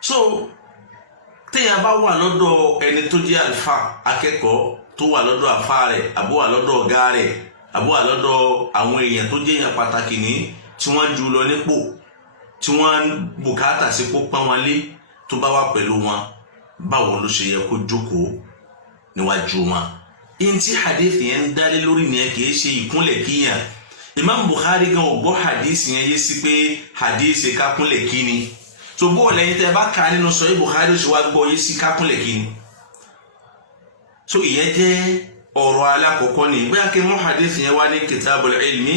so téèyàn bá wà lọ́dọ̀ ẹni tó jẹ́ àlùfáà akẹ́kọ̀ọ́ tó wà lọ́dọ̀ àfá rẹ̀ àbó wà lọ́dọ̀ ọ̀gá rẹ̀ àbó wà lọ́dọ̀ àwọn èèyàn tó jẹ́ èèyàn pàtàkì ní tí wọ́n jù lọ nípò tí wọ́n bùkátà sí kó pọ́n wọn lé tó bá wà pẹ̀lú wọn báwo ló ṣe yẹ kó jókòó níwájú wọn. ihun tí hadith yẹn ń dálé lórí nìyẹn kì í ṣe ìkúnlẹ̀ kíyàn. Imam Bukhari gan ò gbọ́ hadith yẹn yé sí pé hadith kákúnlẹ̀ kí ni tó bó lẹ́yìn tẹ́ bá kà nínú Sahih Bukhari ṣe wá gbọ́ yé sí kákúnlẹ̀ kí ni. so ìyẹn jẹ́ ọ̀rọ̀ alákọ̀ọ́kọ́ ni bóyá kí mú hadith yẹn wá ní kitabul ilmi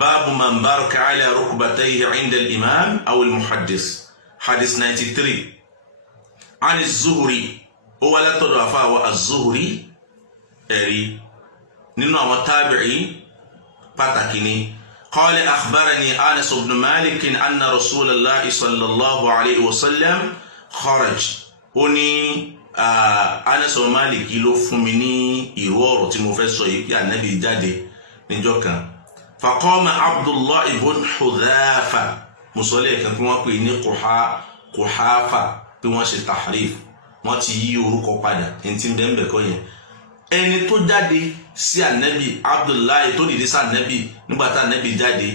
báàbù man baraka ala rukbatayhi inda al-imam aw al-muhaddis hadith 93 ani Zuhri ó wá látọ̀dọ̀ àfáà az-Zuhri ẹ̀rí nínú àwọn tábìrì pàtàkì ni qala akhbarani Anas ibn Malik anna Rasulullahi sallallahu alayhi wa sallam kharaj ó ní Anas ibn Malik ló fún mi ní ìró ọ̀rọ̀ tí mo fẹ́ sọ yìí pé Ànábì jáde níjọ́ kan faqama Abdullah ibn Hudhafa musọ́lẹ̀ kan tí wọ́n pè ní Quhafa pé wọ́n ṣe tahrif wọ́n ti yí orúkọ padà ẹni tí ń bẹ́ẹ̀ bẹ́ẹ̀ kọ́ yẹn ẹni tó jáde sí Ànábì Abdullahi tó dìde sí Ànábì nígbà tá Ànábì jáde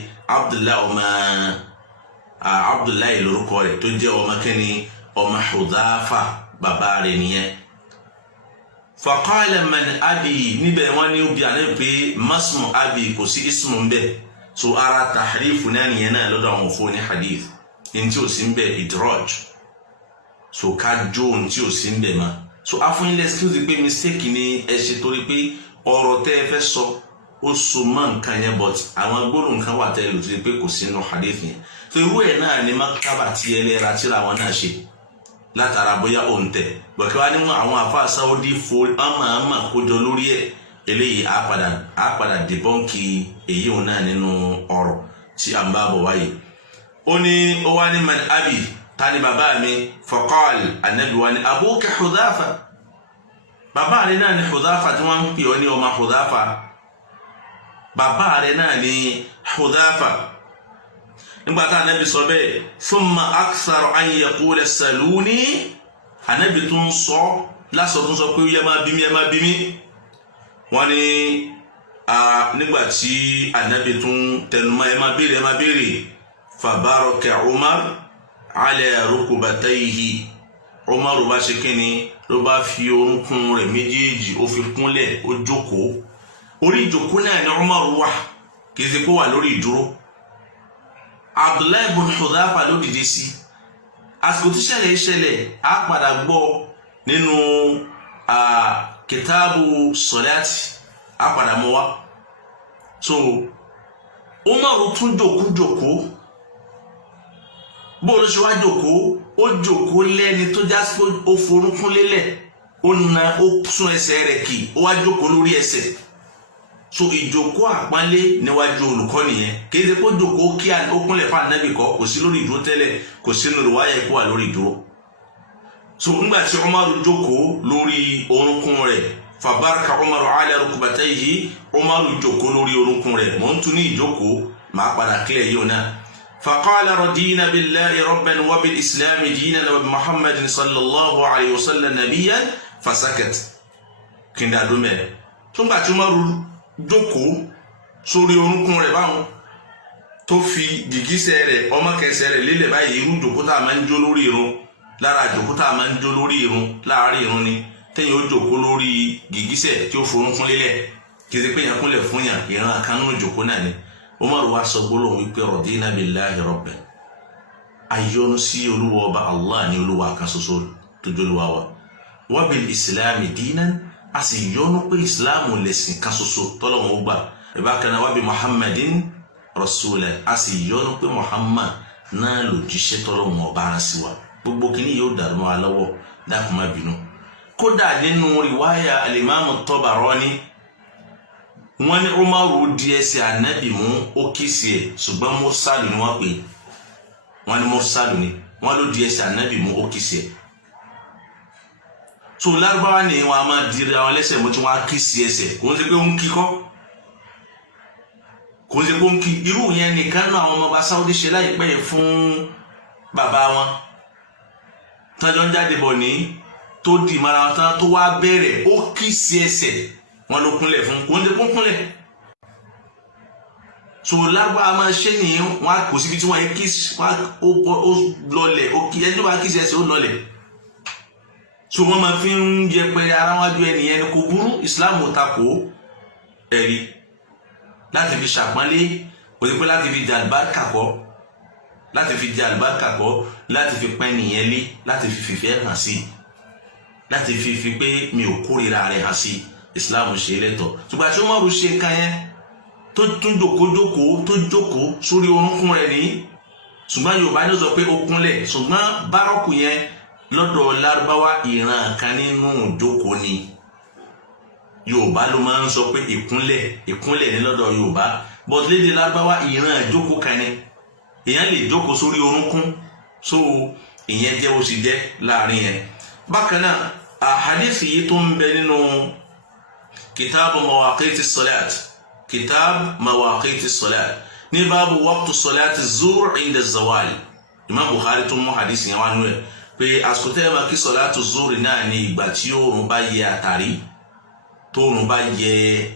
Abdullahi lórúkọ rẹ̀ tó jẹ́ ọmọ kẹ́ni ọmọ Hudhafa bàbá rẹ̀ nìyẹn. Faqala man abi níbẹ̀ wọ́n ní obì àná pé masmu abi kò sí ismu ń bẹ̀ so ara tahrifu náà nìyẹn náà lọ́dọ̀ àwọn òfò ní hadith ní tí ò sí ń bẹ̀ idraj so ká jó ohun tí ò sí ń bẹ̀ ma so afúnilẹ̀ excuse pé mistake ni ẹ ṣe torí pé ọ̀rọ̀ tẹ́ ẹ fẹ́ sọ ó so mọ́ nǹkan yẹn but àwọn gbólóhùn nǹkan wà tẹ́ ẹ lò tó pé kò sínú hadith yẹn so irú ẹ̀ náà ni maktaba tí ẹ lẹ́ra tíra wọn náà ṣe látara bóyá òǹtẹ̀ bọ̀kẹ́ wá nínú àwọn àfáà Saudi àmà kójọ lórí ẹ̀ eléyìí á padà dìbọ́ǹkì èyí òun náà nínú ọ̀rọ̀ tí a ń bá bọ̀ wáyé ó ní ó wá ní man abi tani bàbá mi faqal Ànábì wá ní abuka Hudhafa bàbá rẹ̀ náà ní Hudhafa tí wọ́n ń pè ọ́ ní ọmọ Hudhafa bàbá rẹ̀ náà ní Hudhafa nígbà tá Ànábì sọ bẹ́ẹ̀ thumma akthara an yaqula saluni Ànábì tún sọ lásọ tún sọ pé ẹ máa bí mi wọ́n ní nígbà tí Ànábì tún tẹnumọ́ ẹ máa béèrè fabaraka Umar ala rukubatayhi Umar bá ṣe kíni ló bá fi orúnkún rẹ̀ méjèèjì ó fi kúnlẹ̀ ó jókòó orí ìjókòó náà ni Umar wà kì í ṣe kó wà lórí ìdúró Abdullahi ibn Hudhafa ló dìde sí àsìkò tí ṣẹlẹ̀ á padà gbọ́ nínú kìtàbù sọ̀láàtì á padà mọ́ wá so Umaru tún jòkó bóòlù ṣe wá ó jòkó lẹ́ni tó já sí ó forúnkún lélẹ̀ ó sún ẹsẹ̀ rẹ̀ kì ó wá jókòó lórí ẹsẹ̀ so ìjókòó àpọ́nlé níwájú olùkọ́ nìyẹn kì í ṣe kó jókòó kí ó kúnlẹ̀ fún Ànábì kọ́ kò sí lórí ìdúró tẹ́lẹ̀ kò sí nínú ìwáyà ikú wà lórí ìdúró so nígbà tí Umaru jókòó lórí orúnkún rẹ̀ fabaraka Umaru ala rukubatayhi Umaru jókòó lórí orúnkún rẹ̀ mò ń tún ní ìjókòó máa padà kílẹ̀ yìí náà faqala radina billahi rabban wa bil islami dinan wa bi Muhammadin sallallahu alayhi wa sallam nabiyyan fasakat kí n dàdú mẹ́ tó ń gbà tí Umaru jókòó sórí orúnkún rẹ̀ báwọn tó fi gìgísẹ̀ rẹ̀ ọmọ kẹsẹ̀ rẹ̀ lélẹ̀ báyìí irú jókòó tá a máa ń jó lórí irun lára jókòó tá a máa ń jó lórí irun láàárín irun ni téèyàn ó jókòó lórí gìgísẹ̀ tí ó forúnkún lélẹ̀ kì í ṣe pé yẹn kúnlẹ̀ fún yàn ìran àkànnú jókòó náà ni Umaru wa sọ gbólóhùn wípé radina billahi rabban ayọ́nu sí olúwa ọba Allah ní olúwa kan ṣoṣo tó jólúwa wa bil islami dinan a sì yọ́nú pé ìsìláàmù lẹ̀sìn kan ṣoṣo tọ́lọ́wọ́n ó gbà ìbákanáà wábi Muhammadin rasulan a sì yọ́nú pé Muhammad náà lòjíṣẹ́ tọ́lọ́run ọba rán sí wa gbogbo kìíní yóò dàrú mọ́ wa lọ́wọ́ dákun má bínú. kódà nínú riwaya alimamu Tabarani wọ́n ní Umaru di ẹsẹ̀ ànábì mú ó kíìsì ẹ̀ ṣùgbọ́n mọ́sálù ni wọ́n pè wọ́n ní mọ́sálù ni wọ́n ló di ẹsẹ̀ ànábì mú ó kíìsì ẹ̀. so Lárúbáwá ni wọ́n a máa diri àwọn ẹlẹ́sẹ̀ mú tí wọ́n á kíìsì ẹsẹ̀ kò ń ṣe pé ó ń kíkọ́ kò ń ṣe pé ó ń kí irú yẹn nìkan náà àwọn ọmọ ọba Sáúdí ṣe láìpẹ́ yẹn fún bàbá wọn tọ́jọ́ ń jáde bọ̀ ní tó dì mara wọn tán tó wá bẹ̀rẹ̀ ó kíìsì ẹsẹ̀ wọn ló kúnlẹ̀ fún kò ń ṣe pé ó kúnlẹ̀. so Lárúbáwá máa ṣe nìyẹn wọn kò síbi tí wọ́n yẹ kíìsì wọn ó lọlẹ̀ ó kí ẹni tó bá kíìsì ẹsẹ̀ ó lọlẹ̀. so wọ́n máa fi ń yẹpẹrẹ ara wọn ju ẹnìyẹn kò burú Islam ò takò ẹ̀rí láti fi ṣàpọ́nlé kò sí pé láti fi jẹ àlùbáríkà kọ́ láti fi jẹ àlùbáríkà kọ́ láti fi pẹ́ nìyẹn lé láti fi fìfẹ́ hàn sí láti fi pé mi ò kórìíra rẹ̀ hàn sí Islam ṣe lẹ́tọ̀ ṣùgbọ́n àti Umaru ṣe nǹkan yẹn tó tún jókòó sórí orúnkún rẹ̀ ní ṣùgbọ́n Yorùbá ní ó sọ pé ó kúnlẹ̀ ṣùgbọ́n bárọ́kù yẹn lọ́dọ̀ Lárúbáwá ìran kan nínú ìjókòó ni Yorùbá ló máa ń sọ pé ìkúnlẹ̀ ní lọ́dọ̀ Yorùbá but lédè Lárúbáwá ìran ìjókòó kan ni èèyàn lè jókòó sórí orúnkún so ìyẹn jẹ́ ó sì jẹ́ láàrin yẹn. bákan náà hadith yìí tó ń bẹ nínú kitabu mawaqiti salat ní báàbù waqtu salati zuhr inda zawal Imam Bukhari tó mú hadith yẹn wá nú ẹ̀ pé àsìkò tẹ́ ẹ máa kí salatu zuhr náà ní ìgbà tí oòrùn bá yẹ àtàrí tóòrùn bá yẹ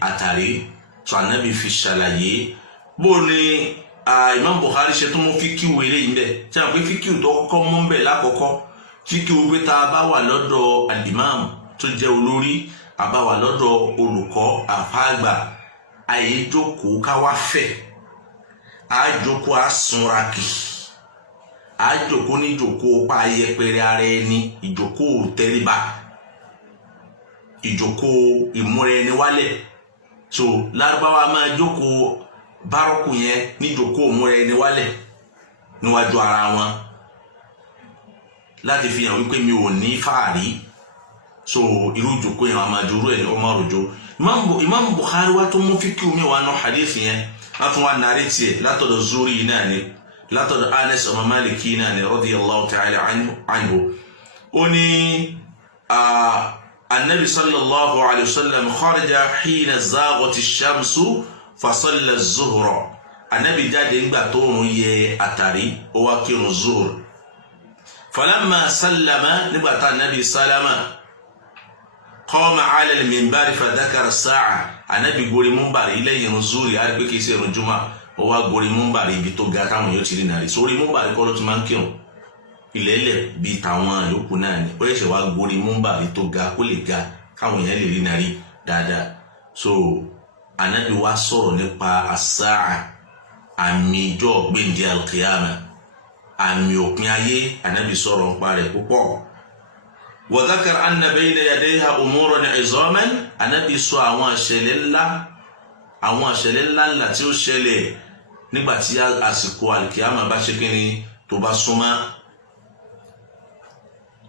àtàrí tó ànábì fi ṣàlàyé bó ni Imam Bukhari ṣe tó mú fíkíwò eléyìí bẹ́ẹ̀ tí a pé fíkíwò tó kọ́kọ́ mú bẹ́ẹ̀ lákọ̀ọ́kọ́ fíkíwò pé tá a bá wà lọ́dọ̀ al-imam tó jẹ́ olórí a bá wà lọ́dọ̀ olùkọ́ àfáàgbà àyíjókòó káwá fẹ̀ àjókòó àsunrakì àjókòó níjókòó pa ayẹpẹrẹ ara ẹni ìjókòó tẹríba ìjókòó ìmúra ẹni wálẹ̀ so Lárúbáwá máa jókòó bárọ́kù yẹn níjókòó ìmúra ẹni wálẹ̀ níwájú ara wọn láti fi hàn wípé mi ò ní fàárí so irú ìjókòó yẹn wọn máa jòrò ẹ̀ ọmọ òròjò Imam Bukhari wa tó mú fíkì omi wa nù hadith yẹn wọn tún wá nàrí tiẹ̀ látọ̀dọ̀ Zuri yìí náà ni látọ̀dọ̀ Anas ọmọ Maliki yìí náà ni radiyallahu ta'ala anhu ó ní النبي صلى الله عليه وسلم خرج حين زاغت الشمس فصلى الظهر النبي jáde nígbà tóòrùn yẹ àtàrí ó wá kírun zuhr فلما سلم nígbà tá النبي سلم قام على المنبر فذكر الساعة النبي gorí múmbàrí lẹ́yìn zuhr àrí pé kìí ṣe ìrun jùmọ̀ ó wá gorí múmbàrí ibi tó ga táwọn yóò ti rí nàrí sórí múmbàrí kọ́ ló ti máa ń kírun ilẹ̀lẹ̀ bíi tàwọn yòókù náà ni ó yẹ̀ṣẹ̀ wá gorí múmbàrí tó ga kó lè ga káwọn èèyàn lè rí nàrí dáadáa so Ànábì wá sọ̀rọ̀ nípa àsáà àmì ìjọ gbèǹdé alkiyama àmì òpin ayé Ànábì sọ̀rọ̀ nípa rẹ̀ púpọ̀ wa dhakara anna bayna yadayha umuran 'izaman Ànábì sọ àwọn àṣẹlẹ̀ ńlá tí ó ṣẹlẹ̀ nígbà tí àsìkò alkiyama bá ṣe kíni tó bá súnmọ́.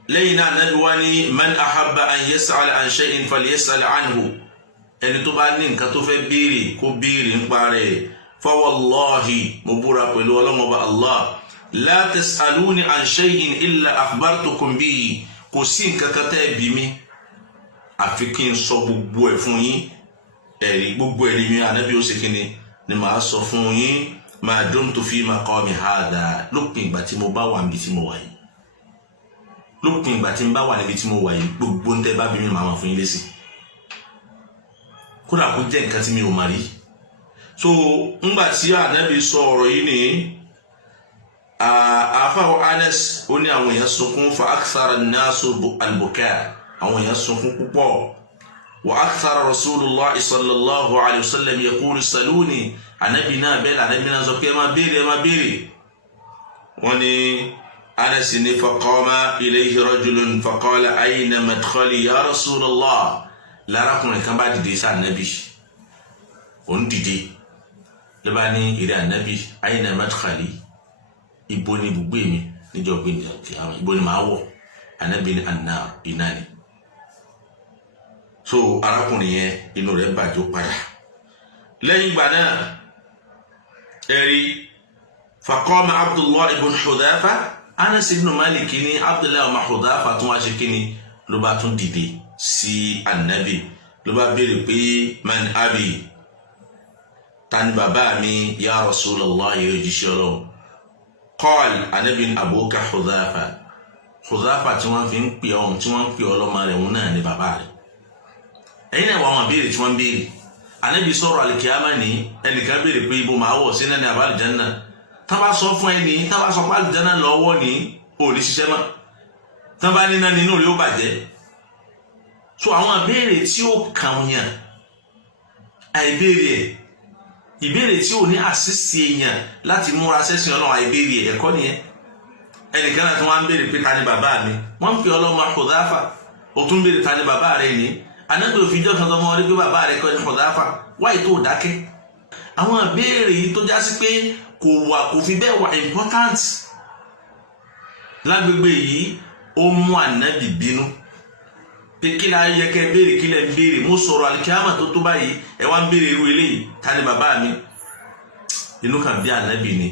lẹ́yìn náà Ànábì wá ní man ahabba an yas'al an shay'in falyas'al anhu ẹni tó bá ní nǹkan tó fẹ́ béèrè kó béèrè nípa rẹ̀ fa wallahi mo búra pẹ̀lú ọlọ́mọba Allah la tas'aluni an shay'in illa akhbartukum bihi kò sí nǹkan kan tẹ́ bí mi àfi kí n sọ gbogbo ẹ̀ fún yín ẹ̀rí gbogbo ẹ̀rí mi Ànábì ó ṣe kíni ni màá sọ fún yín ma dumtu fi maqami hadha lópin ìgbà tí mo bá wà níbi tí mo wà yìí lópin ìgbà tí n bá wà níbi tí mo wà yìí gbogbo ń tẹ́ bá bí mi màá fún yín lésì kódà kó jẹ́ nǹkan tí mi ò mà rí so ńgbà tí Ànábì sọ ọ̀rọ̀ yìí ni àfáwọ̀ Anas ó ní àwọn èèyàn sunkún fa akthara an-nasu al-buka àwọn èèyàn sunkún púpọ̀ wa akthara Rasulullah sallallahu alayhi wa sallam yaqulu saluni Ànábì náà bẹ́ẹ̀ Ànábì náà sọ pé ẹ máa béèrè wọ́n ní Anas ní faqama ilayhi rajulun faqala ayna madkhali ya Rasulullah lárakùnrin kan bá dìde sí Ànábì òun dìde ló bá ní ìrẹ́ ànábì ayna madkhali ibo ni ibùgbé mi níjọ́ gbẹ̀ndẹ̀ al-qiyamah, ibo ni màá wọ̀? Ànábì ní an-nar, iná ni. So arákùnrin yẹn inú rẹ̀ bàjẹ́ padà. lẹ́yìn ìgbà náà ẹ̀rí faqama Abdullah ibn Hudhafa, Anas ibn Malik ní Abdullah ibn Hudhafa tún wá ṣe kíni ló bá tún dìde sí ànábì ló bá béèrè pé man abi, tani bàbá mi ya Rasulullah yóò jíṣẹ́ Ọlọ́run. Qal ànábì ní abuka Hudhafa, Hudhafa tí wọ́n fi ń pè ọ́n tí wọ́n ń pè ọlọ́mọ rẹ̀ wọn náà ní bàbá rẹ̀. ẹ̀yin náà wọ́n béèrè tí wọ́n béèrè ànábì sọ̀rọ̀ àlìkíyàmá ní ẹnìkan béèrè pé ibo màá wọ̀ sí náà ní àbá àlìjánná, tá bá sọ fún ẹni tá bá sọ pé àlìjánná lọ́wọ́ ní ò ní ṣiṣẹ́ mọ́, tá bá ní náà nínú rẹ̀ ó bàjẹ́. So àwọn ìbéèrè tí ó kàn yàn àìbéèrè ẹ̀, ìbéèrè tí ò ní àṣìṣe èèyàn láti múra sẹ́sìn Ọlọ́run àìbéèrè ẹ̀ ẹ̀kọ́ nìyẹn. ẹnìkan náà tí wọ́n ń béèrè pé ta ni bàbá mi, wọ́n ń pè ọlọ́mọ Hudhafa, ó tún béèrè ta ni bàbá rẹ̀ ní ànábì òfin jọ́ kan tó mọ́ rí pé bàbá rẹ̀ kọ́ ní Hudhafa, wáyé tó dákẹ́. àwọn ìbéèrè yìí tó já sí pé kò fi bẹ́ẹ̀ wà important lágbègbè yìí ó mú ànábì bínú pé kí la yẹ kẹ́ béèrè kí lẹ ń béèrè, mo sọ̀rọ̀ àlìkíyàmá tó báyìí ẹ wá ń béèrè irú eléyìí ta ni bàbá mi. inú kan bí ànábì ni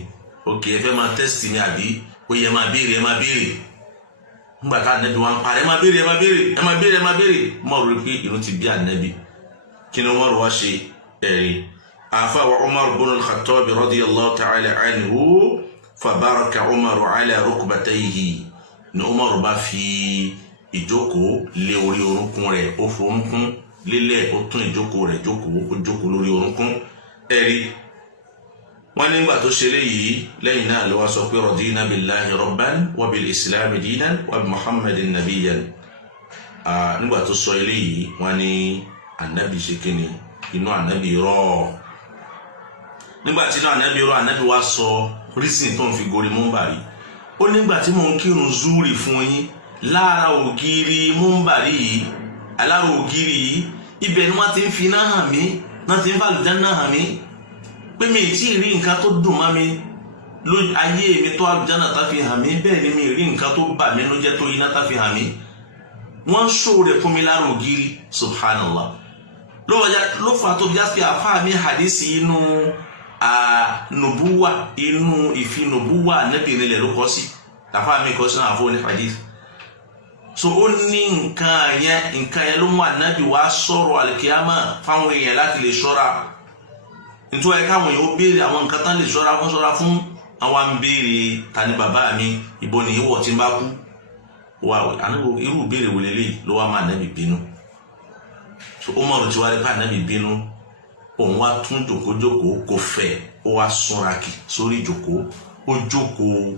òkè ẹ fẹ́ máa tẹ́sítì mi àbí ó yẹ máa béèrè ẹ máa béèrè. nígbà tá ànábì wọn pa ẹ máa béèrè ẹ máa béèrè ẹ máa béèrè ẹ máa béèrè, mo rò pé inú ti bí ànábì. kí ni wọ́n rò wá ṣe ẹ̀rí àfa wa Umar ibn al-Khattab radiyallahu ta'ala anhu fabaraka Umar ala rukbatayhi ni Umar bá fi ìjókòó lé orí orúnkún rẹ̀, ó forúnkún lélẹ̀, ó tún ìjókòó rẹ̀ jókòó, ó jókòó lórí orúnkún. ẹ̀rí wọ́n nígbà tó ṣe léyìí lẹ́yìn náà ló wá sọ pé radina billahi rabban wa bil islam dinan wa bi muhammadin nabiyyan. nígbà tó sọ eléyìí wọ́n ní ànábì ṣe kíni, inú ànábì rọ̀. nígbà tí inú ànábì rọ̀, ànábì wá sọ rísìn tó ń fi gorí múmbàrí. ó nígbà tí mò ń kírun zúrì fún yín lára ògiri múmbàrí yìí, alára ògiri yìí, ibẹ̀ ni wọ́n ti ń fi iná hàn mí, wọ́n ti ń fa àlùjánnà hàn mí pé mi ì tí ì rí nǹkan tó dùn mọ́ mi lójú ayé mi tó àlùjánnà tá fi hàn mí, bẹ́ẹ̀ ni mi ì rí nǹkan tó bà mí ló jẹ́ tó iná tá fi hàn mí. wọ́n ṣó rẹ̀ fún mi lára ògiri, subhanallah. ló fà tó bí a fi àfáà mi hadisi inú nùbúwà, inú ìfi nùbúwà nẹ́bì nílẹ̀ ló kọ́ sí, àfáà mi kọ́ sínú àfọ́ ní hadith. So ó ní nǹkan yẹn ló mú ànábì wá sọ̀rọ̀ àlìkíyàmá fáwọn èèyàn láti lè ṣọ́ra. nítorí ẹ̀ka àwọn èèyàn ó béèrè àwọn nǹkan tán lè ṣọ́ra fún àwọn ń béèrè ta ni bàbá mi, ìbò ní ìwọ̀ tí ń bá kú. wà irú ìbéèrè wò lélẹ́yìí ló wá máa ànábì bínú. So ó mọ̀rọ̀ tí wàá rí pé ànábì bínú, òun wá tún jòkójókòó kò fẹ́, ó wá súnra kì sórí ìjòkó, ó jókòó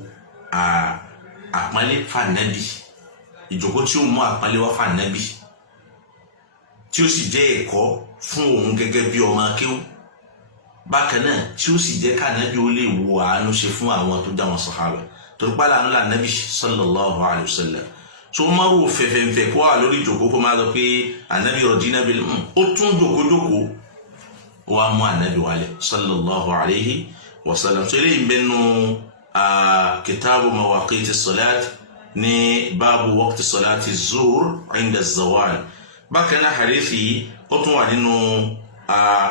àpọ́nlé fànábì, ìjòkó tí ó mú àpọ́nlé wá fànábì, tí ó sì jẹ́ ẹ̀kọ́ fún òun gẹ́gẹ́ bí ọmọ akéwù. bákan náà tí ó sì jẹ́ kánábì ó lè wo àánú ṣe fún àwọn tó dá wọn sàhábà, torí pálá àánú lànábì sallallahu alayhi wa sallam. tó márùn fẹ̀fẹ̀fẹ̀ kó wà lórí ìjòkó kó máa sọ pé ànábì radina bil ó tún jòkójókòó ó wá mú ànábì wálẹ̀ sallallahu alayhi wa sallam. tó eléyìí bẹnu kitabu mawaqiti salat ní báàbù waqti salati zuhr inda zawal. bákan náà hadithi ó tún wà nínú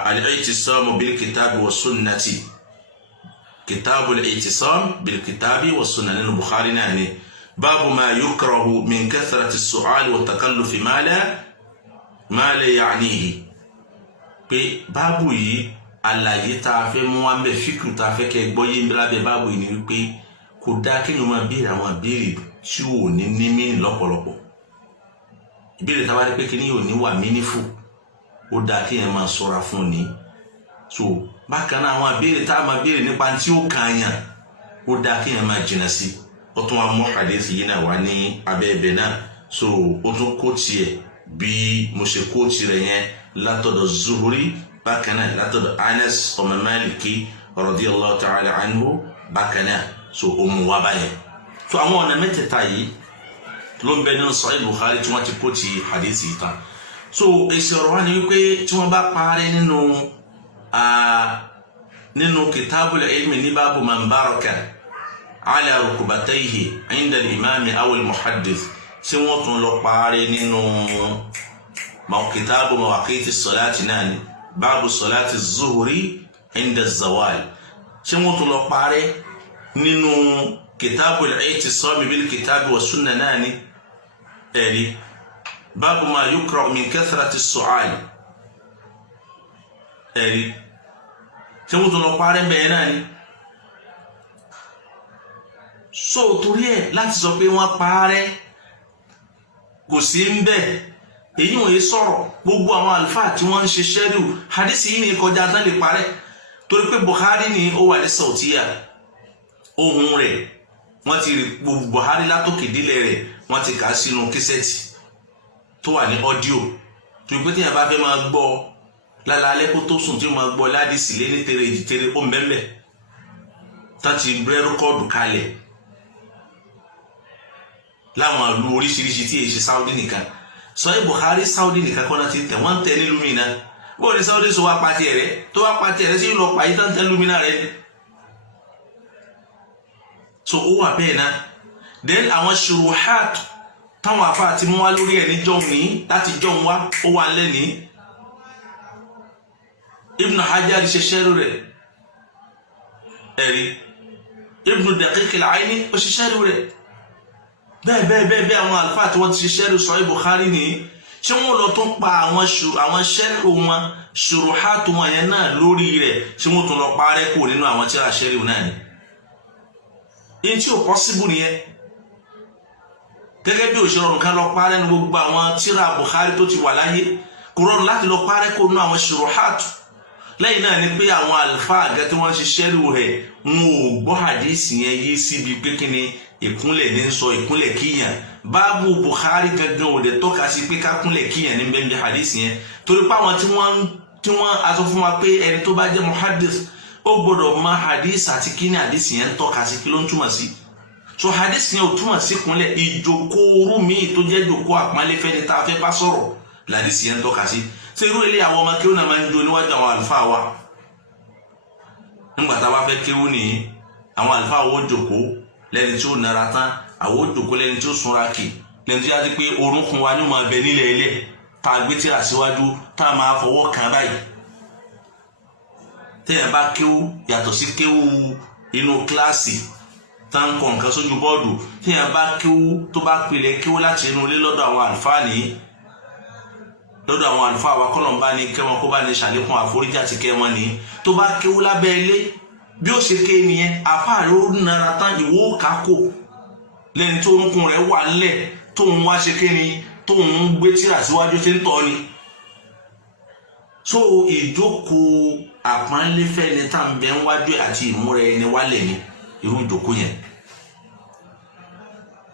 al-i'tisam bil kitabi wa sunnati, kitabu al-i'tisam bil kitabi wa sunnati nínú Bukhari náà ni báàbù ma yukrahu min kathrati as-su'al wa takallufi ma la ya'nihi. pé báàbù yìí àlàyé tá a fẹ́ mú wá ń bẹ̀, fíkù tá a fẹ́ kẹ́ gbọ́ yé lábẹ́ báàbù yìí ni wípé kò dáa kí ni wọ́n máa béèrè àwọn ìbéèrè tí ò ní mínì lọ́pọ̀lọpọ̀. ìbéèrè tá a bá rí pé kí ni yóò ní wà meaningful, ó dáa kí yẹn máa ṣọ́ra fún ni. so bákan náà àwọn ìbéèrè tá a máa béèrè nípa tí ó kàn yàn, ó dáa kí yẹn máa jìnnà sí. ó tún wá mú hadith yìí náà wá ní abẹ́ ẹ̀bẹ̀ náà. so ó tún kó tiẹ̀ bí mo ṣe kó tirẹ̀ yẹn látọ̀dọ̀ Zuhri, bákan náà látọ̀dọ̀ Anas ọmọ Maliki radiyallahu ta'ala anhu bákan náà. so ó mú wá báyẹn. so àwọn ọ̀nà mẹ́tẹ̀ẹ̀ta yìí ló ń bẹ nínú Sahih Bukhari tí wọ́n ti kó ti hadith yìí tán. so èsì ọ̀rọ̀ wa ni wípé tí wọ́n bá parí nínú nínú kitabul ilmi ní báàbù man baraka ala rukubatayhi inda al-imami aw al-muhaddith tí wọ́n tún lọ parí nínú kitabu mawaqiti salati náà ni báàbù salati zuhuri inda zawal tí wọ́n tún lọ parí nínú kitabul i'tisami bil kitabi wa sunna náà ni ẹ̀rí báàbù ma yukra min kathrati as-su'al ẹ̀rí tí wọ́n tún lọ parí bẹ́ẹ̀ náà ni. So torí ẹ̀ láti sọ pé wọ́n parẹ́ kò sí ń bẹ̀ èyí wọ̀nyí sọ̀rọ̀ gbogbo àwọn àlùfáà tí wọ́n ń ṣe ṣẹ́ríù hadisi yìí ní kọjá tán lè parẹ́ torí pé Bukhari ni ó wà ní Sautiya ohun rẹ̀ wọ́n ti rí gbogbo Bukhari látòkè délẹ̀ rẹ̀ wọ́n ti kà á sínú kísẹ́ẹ̀tì tó wà ní ọ́díò torí pé tíyẹn bá fẹ́ máa gbọ́ lálálẹ́ kó tó sùn tí ó máa gbọ́ ládìsí lé ní tèrè ìjìtèrè ó mẹ́mẹ́ tá ti brẹ́ rẹ́kọ́ọ̀dù kalẹ̀ láwọn ìlú oríṣiríṣi tí èyí ṣe Saudi nìkan Sahih Bukhari Saudi nìkan kọ́nà ti tẹ̀ wọ́n ń tẹ̀ nílùú mi náà bóun ní Saudi sọ wá pàtì ẹ̀rẹ́ tó wá pàtì ẹ̀rẹ́ sí ìlú ọ̀pá yìí tán tẹ́ lùmí náà rẹ̀ ni. So ó wà bẹ́ẹ̀ náà then àwọn shuruhat táwọn afa àti mú wá lórí ẹ̀ ní jọ̀hún ní láti jọ̀hún wá ó wà lẹ́ni Ibn Hajar ṣe ṣẹ́rù rẹ̀ ẹ̀rí Ibn Daqiq al-Aini ó ṣe ṣẹ́rù rẹ̀ bẹ́ẹ̀ àwọn àlùfáà tí wọ́n ti ṣe ṣẹ́rù Sahih Bukhari ní ṣé wọ́n lọ tún pa àwọn ṣẹ́rù wọn ṣuruhat wọn yẹn náà lórí rẹ̀ ṣé wọ́n tún lọ parẹ́ kù nínú àwọn tí a ṣẹ́rù náà ni. in tí ò possible nìyẹn gẹ́gẹ́ bí òṣèré ọ̀rùn kan lọ parẹ́ ní gbogbo àwọn tíra Bukhari tó ti wà láyé kò rọrùn láti lọ parẹ́ kù nínú àwọn ṣuruhat lẹ́yìn náà ni pé àwọn àlùfáà àgẹ́ tí wọ́n ṣe ṣẹ́rù rẹ̀ wọn ò gbọ́ hadisi yẹn yé síbi pé kí ni ìkúnlẹ̀ ní sọ ìkúnlẹ̀ kíyàn báàbù Bukhari gangan ò dẹ̀ tọ́ka sí pé ká kúnlẹ̀ kíyàn ní bẹ́ẹ̀ bí hadisi yẹn torí pé àwọn tí wọ́n aṣọ fún wa pé ẹni tó bá jẹ́ muhaddith ó gbọ́dọ̀ mọ hadisi àti kí ni hadisi yẹn ń tọ́ka sí kí ló ń túmọ̀ sí. So hadisi yẹn ò túmọ̀ sí kúnlẹ̀ ìjókòó míì tó jẹ́ ìjókòó àpọ́nlé fẹ́ni tá a fẹ́ bá sọ̀rọ̀ làdísì yẹn ń tọ́ka sí. Ṣé irú ilé àwọn ọmọ kéwòn náà máa ń jó níwájú àwọn àlùfáà wa nígbà tá a bá fẹ́ kéwòn nìyí àwọn àlùfáà wo jókòó lẹ́ni tí ó nara tán àwọn òjòkó lẹ́ni tí ó sunra kì lẹ́ni tí ó yá sí pé orúnkún wa ní máa bẹ nílẹ̀ ilẹ̀ tá a gbé tírà síwájú tá a máa fọwọ́ kàn báyìí. Téèyàn bá kéwú yàtọ̀ sí kéwú inú kíláàsì tá ń kọ nǹkan sójú bọ́ọ̀dù téèyàn bá kéwú tó bá pilẹ̀ kéwú láti inú ilé lọ́dọ̀ àwọn àlùfáà nìyí lọ́dọ̀ àwọn àlùfáà wa kọ́nà bá ní kẹ́wọn kó bá ní ṣàlékún àforíjì àti kẹ́wọn ní tó bá kéwú lábẹ́ ilé bí ó ṣe ké nìyẹn àfáà ló nara tán ìwó kákò lẹ́ni tó orúnkún rẹ̀ wà nílẹ̀ tó ń wá ṣe ké ni tó ń gbé tírà síwájú tí ń tọ́ ni. So ìjókòó àpọ́nlẹ́fẹ́ ni tá à ń bẹ ń wájú àti ìmúra ẹni wálẹ̀ ni irú ìjókòó yẹn.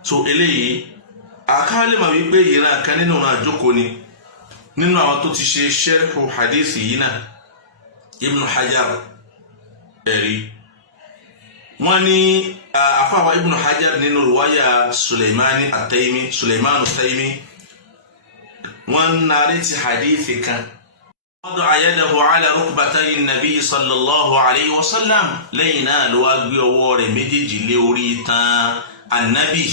So eléyìí àkáàlẹ́ mà wípé ìran kan nínú ọ̀nà àjókòó ni nínú àwọn tó ti ṣe sharhu hadisi yìí náà Ibn Hajar ẹ̀rí wọ́n ní àfáwà Ibn Hajar nínú ruwaya Suleimanu At-Taymi wọ́n narí ti hadithi kan wọ́n ayadahu ala rukbatayi nabi sallallahu alayhi wa sallam lẹ́yìn náà ló wá gbé ọwọ́ rẹ̀ méjèèjì lé orí itan annabi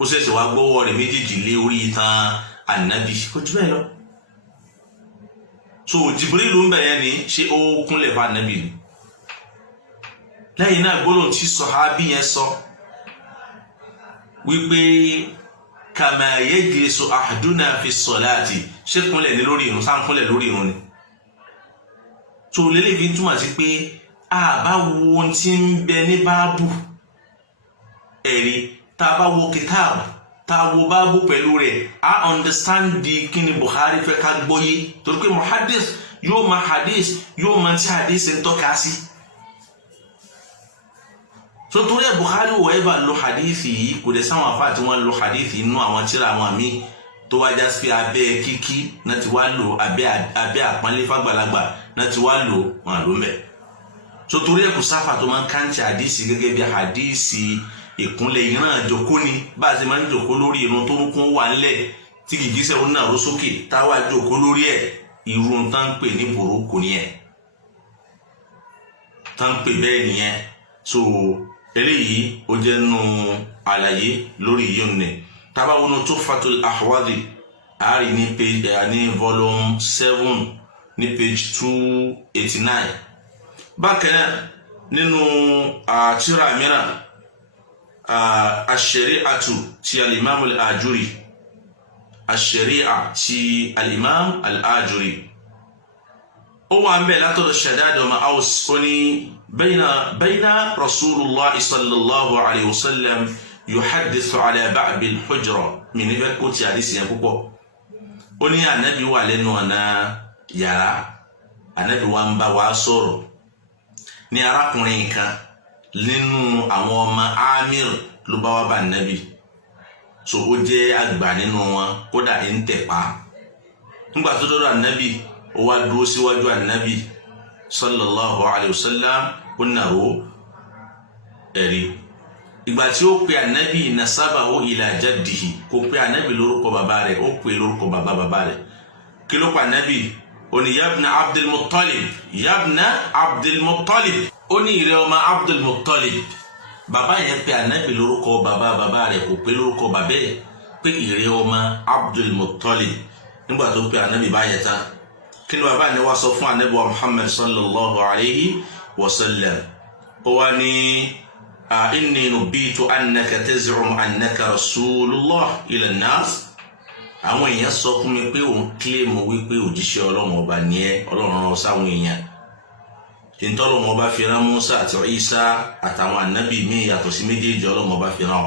ó ṣẹ̀ṣẹ̀ wá gbọ́wọ́ rẹ̀ méjèèjì lé orí itan annabi kò jù bẹ́ẹ̀ lọ. So Jibrilu ń bẹ̀rẹ̀ ní ṣé ó kúnlẹ̀ fún annabi ni lẹ́yìn náà gbólóhùn tí sọ̀hábí yẹn sọ wípé kama yajlisu ahaduna fi sọ̀láàtì ṣé kúnlẹ̀ ní lórí ìrun sáà kúnlẹ̀ lórí ìrun ni. tó lélẹ̀ fi ń túmọ̀ sí pé àbá wo ohun tí ń bẹ ní báàbù ẹ̀rí tá a bá wo kìtáàbù tá a wo báàbù pẹ̀lú rẹ̀ a understand di kí ni Bukhari fẹ́ ká gbọ́yé torí pé muhaddith yóò máa hadith yóò máa tí hadith ń tọ́ka sí. So torí ẹ̀ Bukhari wọ̀ ẹ́ bá lo hadithi yìí kò dẹ̀ sáwọn afá tí wọ́n lo hadithi inú àwọn tíra àwọn míì tó wájá sí abẹ́ kíkí náà ti wá lò abẹ́ àpọ́nlé fàgbàlagbà náà ti wá lò wọn ló mẹ́. So torí ẹ̀ kò sáfà tó máa ń káńtì hadithi gẹ́gẹ́ bí hadithi ìkúnlẹ̀ ìran àjòkó ni bá a ti máa ń jòkó lórí irun tó ń kún wà nílẹ̀ tí gìgísẹ̀ ó nàró sókè táwa jòkó lórí ẹ̀ irun tá ń pè ní burúkú nìyẹn. tán pè bẹ́ẹ̀ nìyẹn so eléyìí ó jẹ́ nínú àlàyé lórí yìí ní tábàwọn Tuhfatul Ahwadhi àárín ní page ní volume 7 ní page 289 bákan náà nínú tírà mìíràn ash-Shari'atu ti al-Imam al-Ajuri ash-Shari'a ti al-Imam al-Ajuri ó wà ń bẹ̀ látọ̀dọ̀ Shaddad ọmọ Aws ó ní bayna Rasulullah sallallahu alayhi wa sallam yuhaddithu ala ba'd al-hujra mi ní fẹ́ kó ti àdìsí yẹn púpọ̀ ó ní ànábì wà lẹ́nu ọ̀nà yàrá ànábì wa ń bá wa sọ̀rọ̀ ní arákùnrin kan nínú àwọn ọmọ Amir ló bá wá bá ànábì so ó jẹ́ àgbà nínú wọn kódà ń tẹ̀pá nígbà tó dọ́dọ̀ ànábì ó wá dúró síwájú ànábì sallallahu alayhi wa sallam ó nàró ẹ̀rí ìgbà tí ó pe ànábì nasabahu ila jaddihi kò pe ànábì lórúkọ bàbá rẹ̀ ó pe lórúkọ bàbá rẹ̀ kí ló pa ànábì ó ní yabna Abdul Muttalib yabna Abdul Muttalib ó ní ìrẹ́ ọmọ Abdul Muttalib bàbá yẹn pe ànábì lórúkọ bàbá rẹ̀ kò pe lórúkọ bàbá yẹn pé ìrẹ́ ọmọ Abdul Muttalib nígbà tó pe ànábì báyẹn tán kí ni bàbá ni wá sọ fún ànábì wa Muhammad sallallahu alayhi wa sallam ó wá ní inni nubitu annaka taz'um annaka rasulullah ila an-nas àwọn èèyàn sọ fún mi pé òun claim wípé òjíṣẹ́ Ọlọ́run ọba ni ẹ́ Ọlọ́run rán sáwọn èèyàn tí ń tọ́lọ́run ọba fi rán Musa àti Isa àtàwọn ànábì míì yàtọ̀ sí méjèèjì Ọlọ́run ọba fi rán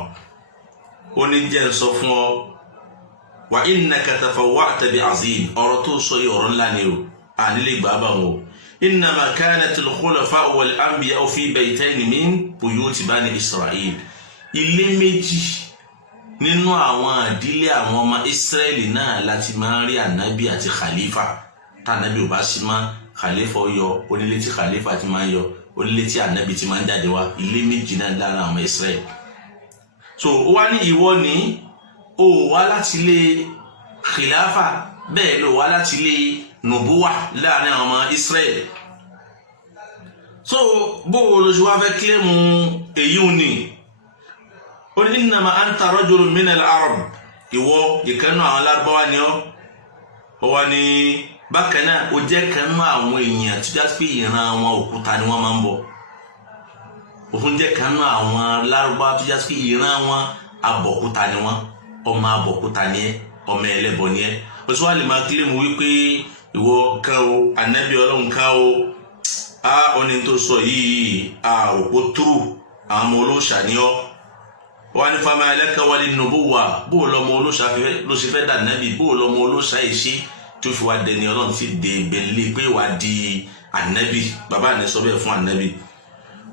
ó ní jẹ́ sọ fún ọ wa innaka tafawwa'ta bi azim ọ̀rọ̀ tó sọ yìí ọ̀rọ̀ ńlá ni o nílé gbà bá wọn o innama kanat al-khulafa wal anbiya fi baytayn min buyuti bani Isra'il ilé méjì nínú àwọn àdílé àwọn ọmọ Israeli náà láti máa rí ànábì àti khalifa tá ànábì ò bá sí mọ́ khalifa yọ onílé tí khalifa ti máa yọ onílé tí ànábì ti máa jáde wá ilé méjì náà lára àwọn Israeli so ó wá ní ìwọ ní ó wá láti lé khilafa bẹ́ẹ̀ ló wá láti lé nubuwa láàrin àwọn ọmọ Israeli so bó ló ṣe wá fẹ́ kílẹ̀mù èyí ni ó ní innama anta rajulun min al-arab ìwọ ìkànnù àwọn Lárúbáwá ni ó wá ní bákan náà ó jẹ́ kànnù àwọn èèyàn tó já pé ìran wọn òkúta ni wọ́n máa ń bọ̀ òun jẹ́ kànnù àwọn Lárúbáwá tó já pé ìran wọn abọ̀kúta ni wọ́n ọmọ abọ̀kúta ni ẹ́ ọmọ ẹlẹ́bọ ni ẹ́ ó tún wá lè máa kílẹ̀mù wípé ìwọ kan o ànábì Ọlọ́run kan o ọni tó sọ yìí òpó túrù àwọn ọmọ olóòṣà ni ọ́ wọ́n ní fama alaka wali nubuwa bó lọ́mọ olóòṣà ló ṣe fẹ́ dà nábì bó lọ́mọ olóòṣà yìí ṣe tó fi wá dẹni Ọlọ́run ti dè bẹ̀lẹ́ pé wà di ànábì bàbá ní sọ bẹ́ẹ̀ fún ànábì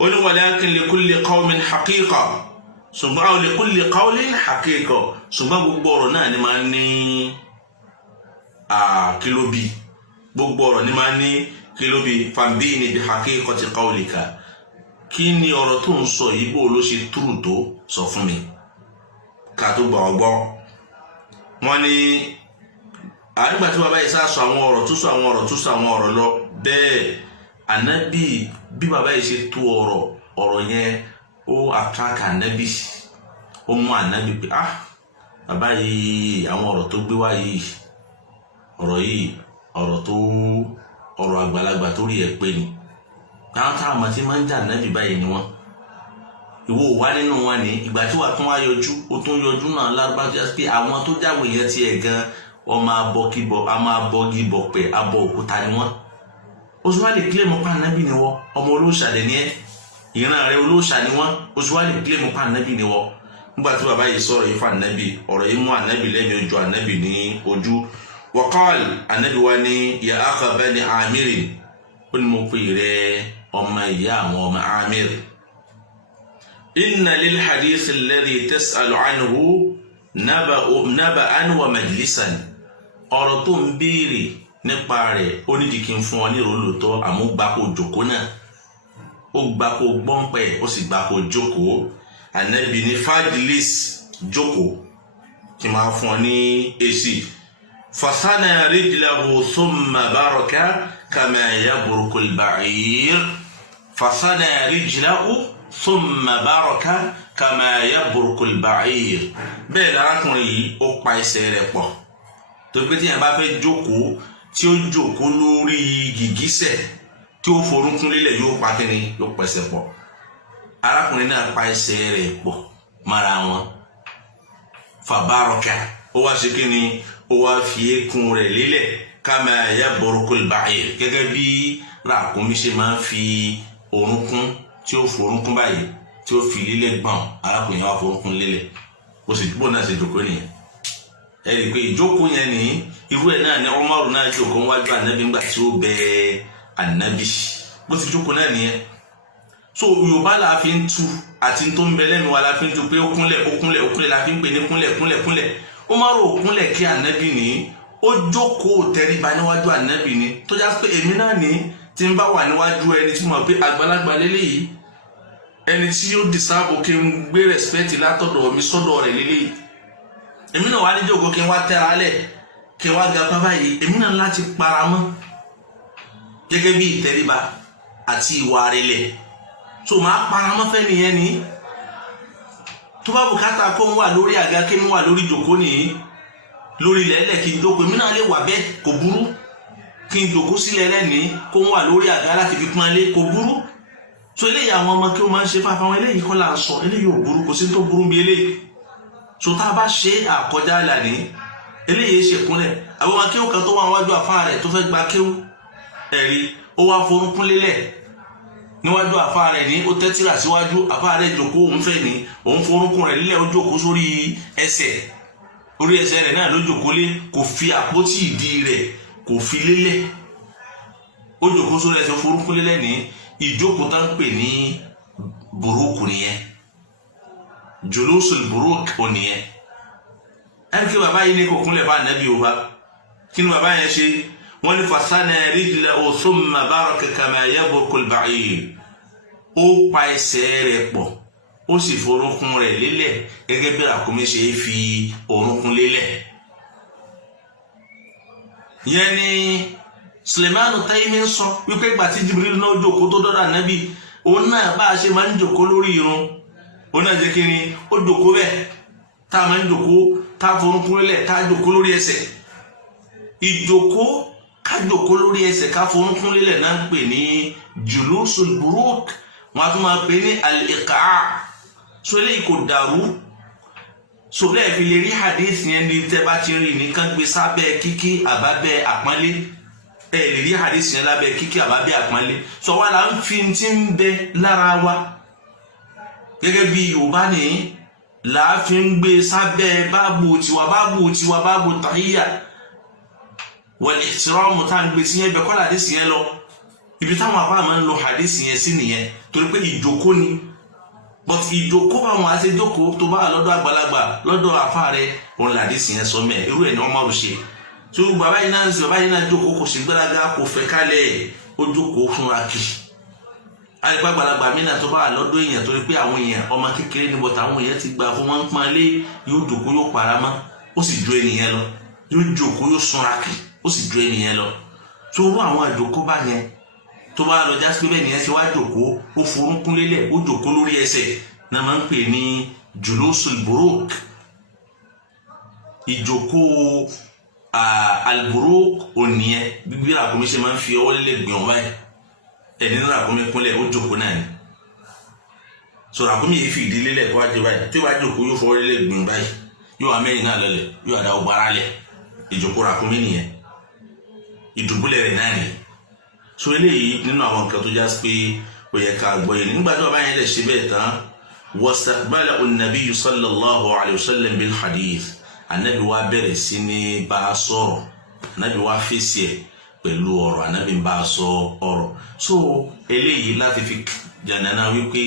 ó ní walakin li kulli qawmin haqiqa ṣùgbọ́n àwọn li kulli qawlin haqiqa ṣùgbọ́n gbogbo ọ̀rọ̀ náà ni máa ń ní kílóbì gbogbo ọ̀rọ̀ ni máa ń ní kílóbì fambini bi haqiqati qawlika kí ni ọ̀rọ̀ tó ń sọ yìí bó ló ṣe túrù tó sọ fún mi ká tó gbà ọgbọ́ wọ́n ní àgbà tí bàbá yìí sá sọ àwọn ọ̀rọ̀ tó sọ àwọn ọ̀rọ̀ lọ bẹ́ẹ̀ ànábì bí bàbá yìí ṣe tó ọ̀rọ̀ yẹn ó attract ànábì ó mú ànábì pé bàbá yìí àwọn ọ̀rọ̀ tó gbé wá yìí ọ̀rọ̀ àgbàlagbà tó rí ẹ pé ni àwọn táwọn àmọ́ tí máa ń jà ànábì báyìí ni wọ́n ìwọ wà nínú wọn ni ìgbà tí wàá tún wá yọjú ó tún yọjú náà Lárúbáwá pé àwọn tó jáwé yẹn tiẹ̀ gan ọmọ abọ́gibọ̀ pẹ̀ abọ́ òkúta ni wọ́n ó sì wá lè kílẹ̀ mọ́ pa ànábì ni wọ́n ọmọ olóòṣà lẹ̀ ní ẹ́ ìran rẹ̀ olóòṣà ni wọ́n ó sì wá lè kílẹ̀ mọ́ pa ànábì ni wọ́n nígbà tí bàbá yìí sọ̀rọ̀ yìí fún ànábì ọ̀rọ̀ yìí mú ànábì lẹ́mí ojú ànábì ní ojú waqal ànábì wa ní ya akha bani Amir ó ní mo pè rẹ̀ ọmọ ìyá àwọn ọmọ Amir inna lil hadith alladhi tas'alu anhu naba'an wa majlisan ọ̀rọ̀ tó ń béèrè nípa rẹ̀ ó nídìí kí n fún ọ ní ìrólòtọ́ àmọ́ gbáko jòkó náà ó gbáko gbọ́npẹ́ ó sì gbáko jókòó ànábì ní fajlis jókòó kí máa fún ọ ní èsì fasana rijlahu thumma baraka kama yabruku al-ba'ir fasana rijlahu thumma baraka kama yabruku al-ba'ir. bẹ́ẹ̀ lárakùnrin yìí ó pa ẹsẹ̀ rẹ̀ pọ̀ tó pé tí yẹn bá fẹ́ jókòó tí ó jókòó lórí gìgísẹ̀ tí ó forúnkún lélẹ̀ yóò pa kíni yóò pẹ̀sẹ̀ pọ̀. arákùnrin náà pa ẹsẹ̀ rẹ̀ pọ̀ mara wọn fabaraka ó wá ṣe kíni ó wá fi eékún rẹ̀ lélẹ̀ kama yabruku al-ba'ir gẹ́gẹ́ bí ràkúnmí ṣe máa ń fi orúnkún tí ó forúnkún báyìí tí ó fi lélẹ̀ gbọ̀n arákùnrin wá forúnkún lélẹ̀ ó sì bó náà ṣe jókòó nìyẹn. ẹ rí i pé ìjókòó yẹn ní irú ẹ̀ náà ní Umaru náà jókòó wájú ànábì ńgbà tí ó bẹ ànábì bó ti jókòó náà nìyẹn. so Yorùbá la fi ń tu àti tó ń bẹ lẹ́nu wa la fi ń tu pé ó kúnlẹ̀ la fi ń pè ní kúnlẹ̀. Umaru ò kúnlẹ̀ kí ànábì ní ó jókòó tẹríba níwájú ànábì ní tó já pé èmi náà ní tí n bá wà níwájú ẹni tí mo pé àgbàlagbà lélẹ́yìí ẹni tí yóò dìsáàbò kí n gbé rẹ̀spẹ̀tì látọ̀dọ̀ mi sọ́dọ̀ rẹ̀ lélẹ́yìí èmi náà wà ní jókòó kí n wá tẹ́ra lẹ̀ kí n wá ga bábá yìí èmi náà láti para mọ́ gẹ́gẹ́ bí ìtẹríba àti ìwà rẹ̀lẹ̀ tó máa para mọ́ fẹ́ nìyẹn ni tó bá bùkátà kó ń wà lórí àga kí n wà lórí jókòó nìyí lórí lẹ́lẹ̀ kí n jókòó èmi náà lè wà bẹ́ẹ̀ kò burú kí n jókòó sílẹ̀ lẹ́ni kó ń wà lórí àga láti fi pọ́nlé kò burú so eléyìí àwọn ọmọ kí wọ́n máa ń ṣe fáfá wọn eléyìí kọ́ là ń sọ eléyìí ò burú kò sí tó burú bí eléyìí so tá a bá ṣe àkọjá ìlànà eléyìí ṣèkúnlẹ̀ àwọn akéwù kan tó wà wájú àfáà rẹ̀ tó fẹ́ gba kéwù ẹ̀rí ó wá forúnkún lélẹ̀ níwájú àfáà rẹ̀ ní ó tẹ́tìrà síwájú àfáà rẹ̀ jókòó òun fẹ́ ní òun forúnkún rẹ̀ lílẹ̀ ó jókòó sórí ẹsẹ̀ orí ẹsẹ̀ rẹ̀ náà ló jókòó lé kò fi àpótí ìdí rẹ̀ kò fi lélẹ̀ ó jókòó sórí ẹsẹ̀ forúnkún lélẹ̀ ní ìjókòó tá ń pè ní burúkú nìyẹn julusul burúkú ò nìyẹn ẹni kí bàbá yìí ní kò kúnlẹ̀ bá nàbí o bá kí ni bàbá yẹn ṣe wọ́n ní fasana rijlahu thumma baraka kama yabruku al-ba'ir ó pa ẹsẹ̀ rẹ̀ pọ̀ ó sì forúnkún rẹ̀ lélẹ̀ gẹ́gẹ́ bí ràkúnmí ṣe fi orúnkún lélẹ̀. yẹn ni Sulemanu Taimi ń sọ wípé ìgbà tí Jibril náà jókòó tó dọ́dọ̀ ànábì òun náà bá a ṣe máa ń jókòó lórí irun òun náà jẹ́ kí ni ó jókòó bẹ́ẹ̀ tá a máa ń jókòó tá a forúnkún lélẹ̀ tá a jókòó lórí ẹsẹ̀ ìjókòó ká jókòó lórí ẹsẹ̀ ká forúnkún lélẹ̀ náà ń pè ní julusul buruk wọn a tún máa pè ní al-iqa' so eléyìí kò dàrú so lẹ́ẹ̀ fi lè rí hadith yẹn ní tẹ́ bá ti rí nìkan gbé sábẹ́ kíkí àbábẹ́ àpọ́nlé ẹ lè rí hadith yẹn lábẹ́ kíkí àbábẹ́ àpọ́nlé so wà là ń fi ti ń bẹ lára wa gẹ́gẹ́ bí Yorùbá ní láàfin gbé sábẹ́ báàbù tahiyya wal ihtiram tá ń gbé sí yẹn bẹ kọ́lá hadith yẹn lọ ibi táwọn àbá máa ń lo hadith yẹn sí nìyẹn torí pé ìjókòó ni but ìjókòó bá wọn àti ìjókòó tó bá lọ́dọ̀ àgbàlagbà lọ́dọ̀ àfáà rẹ̀ òun làdí sí yẹn sọ mẹ́ irú ẹ̀ ní wọ́n máa ṣe tí bàbá yìí náà jókòó kò sí gbéraga kò fẹ́ kálẹ̀ ó jókòó fúnra kì àyíká àgbàlagbà mí náà tó bá lọ́dọ̀ èèyàn torí pé àwọn èèyàn ọmọ kékeré ní bọ́tà àwọn èèyàn ti gbà fún wọn pọ́n lé yóò jókòó yóò para mọ́ ó sì ju ènìyàn lọ yóò jókòó yóò súnra kì ó sì ju ènìyàn lọ tó rú àwọn àjòkó bá yẹn tó bá lọ jásí pé bẹ́ẹ̀ ni ẹ ṣe wá jókòó ó forúnkún lélẹ̀ ó jókòó lórí ẹsẹ̀ náà máa ń pè ní julusul buruk ìjókòó al-buruk ònìyẹn bí ràkúnmí ṣe máa ń fi ọwọ́ lélẹ̀ gbìyànjú báyìí ẹni ní ràkúnmí kúnlẹ̀ ó jókòó náà ni so ràkúnmí yìí fi ìdí lélẹ̀ kó wá jẹ báyìí tí ó bá jókòó yóò fọwọ́ lélẹ̀ gbìyànjú báyìí yóò wá mẹ́rin náà lọlẹ̀ yóò àdá ọgbà ara lẹ̀ ìjókòó ràkúnmí nìyẹn ìdùbúlẹ̀ rẹ̀ náà nìyẹn so eléyìí nínú àwọn nǹkan tó já sí pé ó yẹ ká gbọ́ yìí nígbà tó bá yẹn lè ṣe bẹ́ẹ̀ tán wastaqbala an-nabiyyu sallallahu alayhi wa sallam bil hadith anabi wa bẹ̀rẹ̀ sí ní bá a sọ̀rọ̀ anabi wa fèsì ẹ̀ pẹ̀lú ọ̀rọ̀ anabi bá a sọ ọ̀rọ̀ so eléyìí láti fi jàǹdàna wípé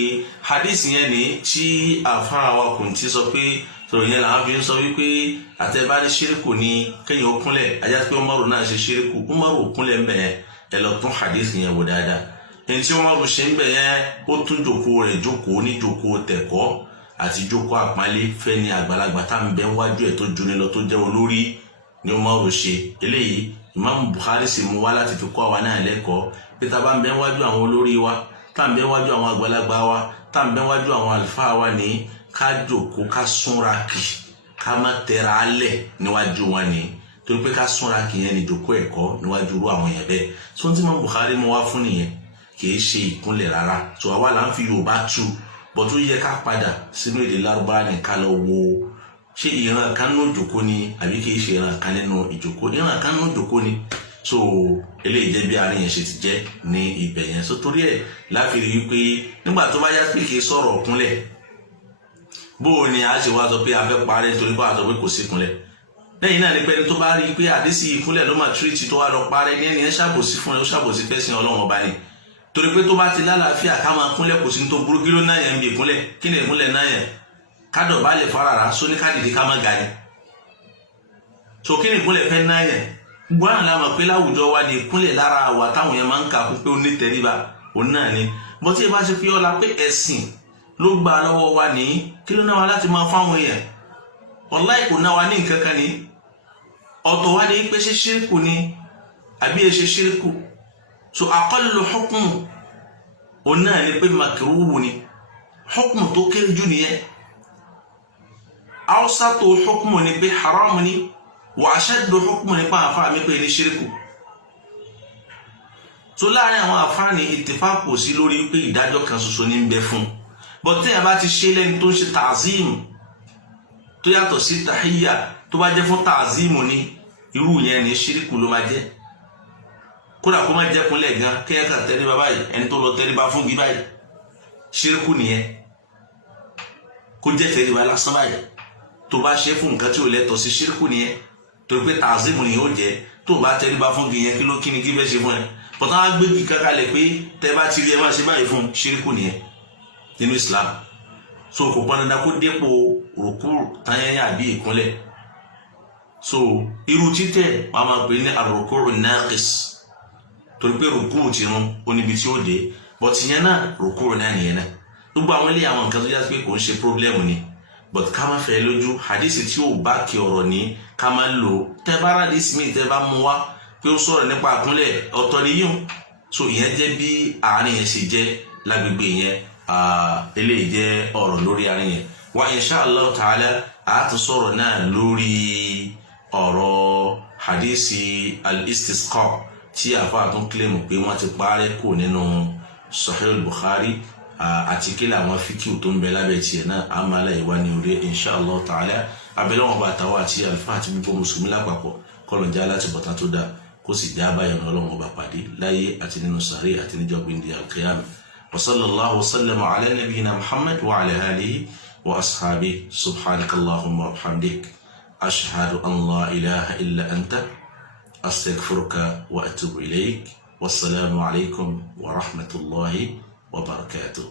hadith yẹn ni tí àfáà wa kò tí sọ pé sọ̀rọ̀ yẹn làwọn fi ń sọ wípé àtẹ̀bá ní ṣíríkù ni kéèyàn ó kúnlẹ̀ ajá pé Umaru náà ṣe ṣíríkù Umaru kúnlẹ̀ ń bẹ̀yẹn ẹ lọ tún hadith yẹn wò dáadáa ẹni tí Umaru ṣe ń bẹ̀ yẹn ó tún jókòó rẹ̀ jókòó ní jókòó tẹ̀kọ́ àti jókòó àpọ́nlé fẹ́ ní àgbàlagbà tá à ń bẹ wájú ẹ̀ tó juni lọ tó jẹ́ olórí ni Umaru ṣe eléyìí Imam Bukhari sì mú wá láti fi kọ́ àwa náà lẹ́kọ̀ọ́ pé tá a bá ń bẹ wájú àwọn olórí wa tá ń bẹ wájú àwọn àgbàlagbà wa tá ń bẹ wájú àwọn àlùfáà wa ní ká jókòó ká súnra kì ká má tẹra alẹ̀ níwájú wọn ní torí pé ká súnra kì yẹn ní jókòó ẹ̀kọ́ níwájú irú àwọn yẹn bẹ́ẹ̀ tó ń tí mọ́ Bukhari mú wá fún nìyẹn kì í ṣe ìkúnlẹ̀ rárá tó àwa là ń fi Yorùbá tu bọ̀ tó yẹ ká padà sínú èdè Lárúbáwá ní ká lọ wo ṣé ìran kan nínú ìjókòó ni àbí kì í ṣe ìran kan nínú ìjókòó ìran kan nínú ìjókòó ni so eléyìí jẹ́ bí àárín yẹn ṣe ti jẹ́ ní ibẹ̀ yẹn so torí ẹ̀ láfi rí wípé nígbà tó bá yá pé kì í sọ̀rọ̀ kúnlẹ̀ bó o ní a ṣe wá sọ pé a fẹ́ parẹ́ torí pé a sọ pé kò sí kúnlẹ̀ lẹ́yìn náà ni pé ẹni tó bá rí i pé àdísì ìkúnlẹ̀ ló máa tírìtì tó wá lọ parẹ́ ní ẹni ẹ ṣàbòsí fún ẹ ó ṣàbòsí fẹ́ sin Ọlọ́run ọba ni torí pé tó bá ti lálàáfíà ká máa kúnlẹ̀ kò sí ní tó burú kí ló náà yẹn ń bí ìkúnlẹ̀ kí ni ìkúnlẹ̀ náà yẹn kádọ̀ bá lè farara sóní kádìdí ká má ga ni so kí ni ìkúnlẹ̀ fẹ́ náà yẹn gbọ́n àlá mọ̀ pé láwùjọ wa ní ìkúnlẹ̀ lára wa táwọn yẹn máa ń kà pé ó ní tẹríba òun náà ni bó tí ẹ bá ṣe fi ọlá pé ẹ̀sìn ló gbà lọ́wọ́ wa ní kí ló náà wá láti máa fáwọn èèyàn wallahi kò náà wá ní nǹkan kan ní ọ̀tọ̀ wá ní pé ṣe ṣírkù ni àbí ẹ ṣe ṣírkù so aqallu hukmu òun náà ni pé makruhu ni hukmu tó kéré jù nìyẹn awsatu hukmu ni pé haram ni wa ashaddu hukmu ni pa àfáà mi pé ní ṣírkù so láàrin àwọn àfáà ní ìtìfáàkù sí lórí pé ìdájọ́ kan ṣoṣo ní ń bẹ fún but tí a bá ti ṣe lẹ́ni tó ń ṣe ta'zim tó yàtọ̀ sí tahiyya tó bá jẹ́ fún ta'zim ní irú yẹn ní ṣírkù ló máa jẹ́ kódà kó má jẹ́ kúnlẹ̀ gan kí ẹ kàn tẹríba báyìí ẹni tó lọ tẹríba fún gí báyìí ṣírkù nìyẹn kó jẹ́ tẹríba lásán báyìí tó bá ṣe fún nǹkan tí ò lẹ́tọ̀ sí ṣírkù nìyẹn torí pé ta'zim nìyẹn ó jẹ́ tó bá tẹríba fún gí yẹn kí ló kí ni kí fẹ́ ṣe fún ẹ bọ̀tá wá gbé kí kankalẹ̀ pé tẹ bá ti rí ẹ má ṣe báyìí fún ṣírkù nìyẹn nínú Islam so kò pọn dandan kó dépò rùkú tanyanya àbí ìkúnlẹ̀ so irú títẹ̀ wọn máa pè ní ar-ruku' an-naqis torí pé rùkú ti rún oníbi tí ó dé but yẹn náà rùkú náà nìyẹn náà gbogbo àwọn ilé àwọn nǹkan tó yá pé kò ń ṣe pírọ́blẹ́mù ni but ká má fẹ́ lójú hadisi tí ó bá kí ọ̀rọ̀ ní ká má lò tẹ́ bá rádìsí mi tẹ́ bá mú wá pé ó sọ̀rọ̀ nípa àkúnlẹ̀ ọ̀tọ̀ nìyíùn so ìyẹn jẹ́ bí àárín yẹn ṣe jẹ́ lágbègbè yẹn eléyìí jẹ́ ọ̀rọ̀ lórí àárín yẹn wa insha Allah ta'ala a tún sọ̀rọ̀ náà lórí ọ̀rọ̀ hadisi al-istisqa tí àfáà tún kílèmù pé wọ́n ti parẹ́ kò nínú Sahih al-Bukhari àti kí làwọn fíkìú tó ń bẹ lábẹ́ tiẹ̀ náà àmàlà ìwà ní orí insha Allah ta'ala abẹ́lẹ́ wọn bá tàwa àti àlùfáà àti gbogbo mùsùlùmí lápapọ̀ kọlọ̀njá láti bọ̀tán tó dáa kó sì já báyọ̀ ọlọ́run ọba pàdé láyé àti nínú sàárè àti níjọ́ gbìndín al-qiyamah wa sallallahu wa sallama ala nabiyyina Muhammad wa ala alihi wa ashabihi subhanakallahumma wa bihamdik ashhadu an la ilaha illa anta astaghfiruka wa atubu ilayk wassalamu alaykum wa rahmatullahi wa barakatuh.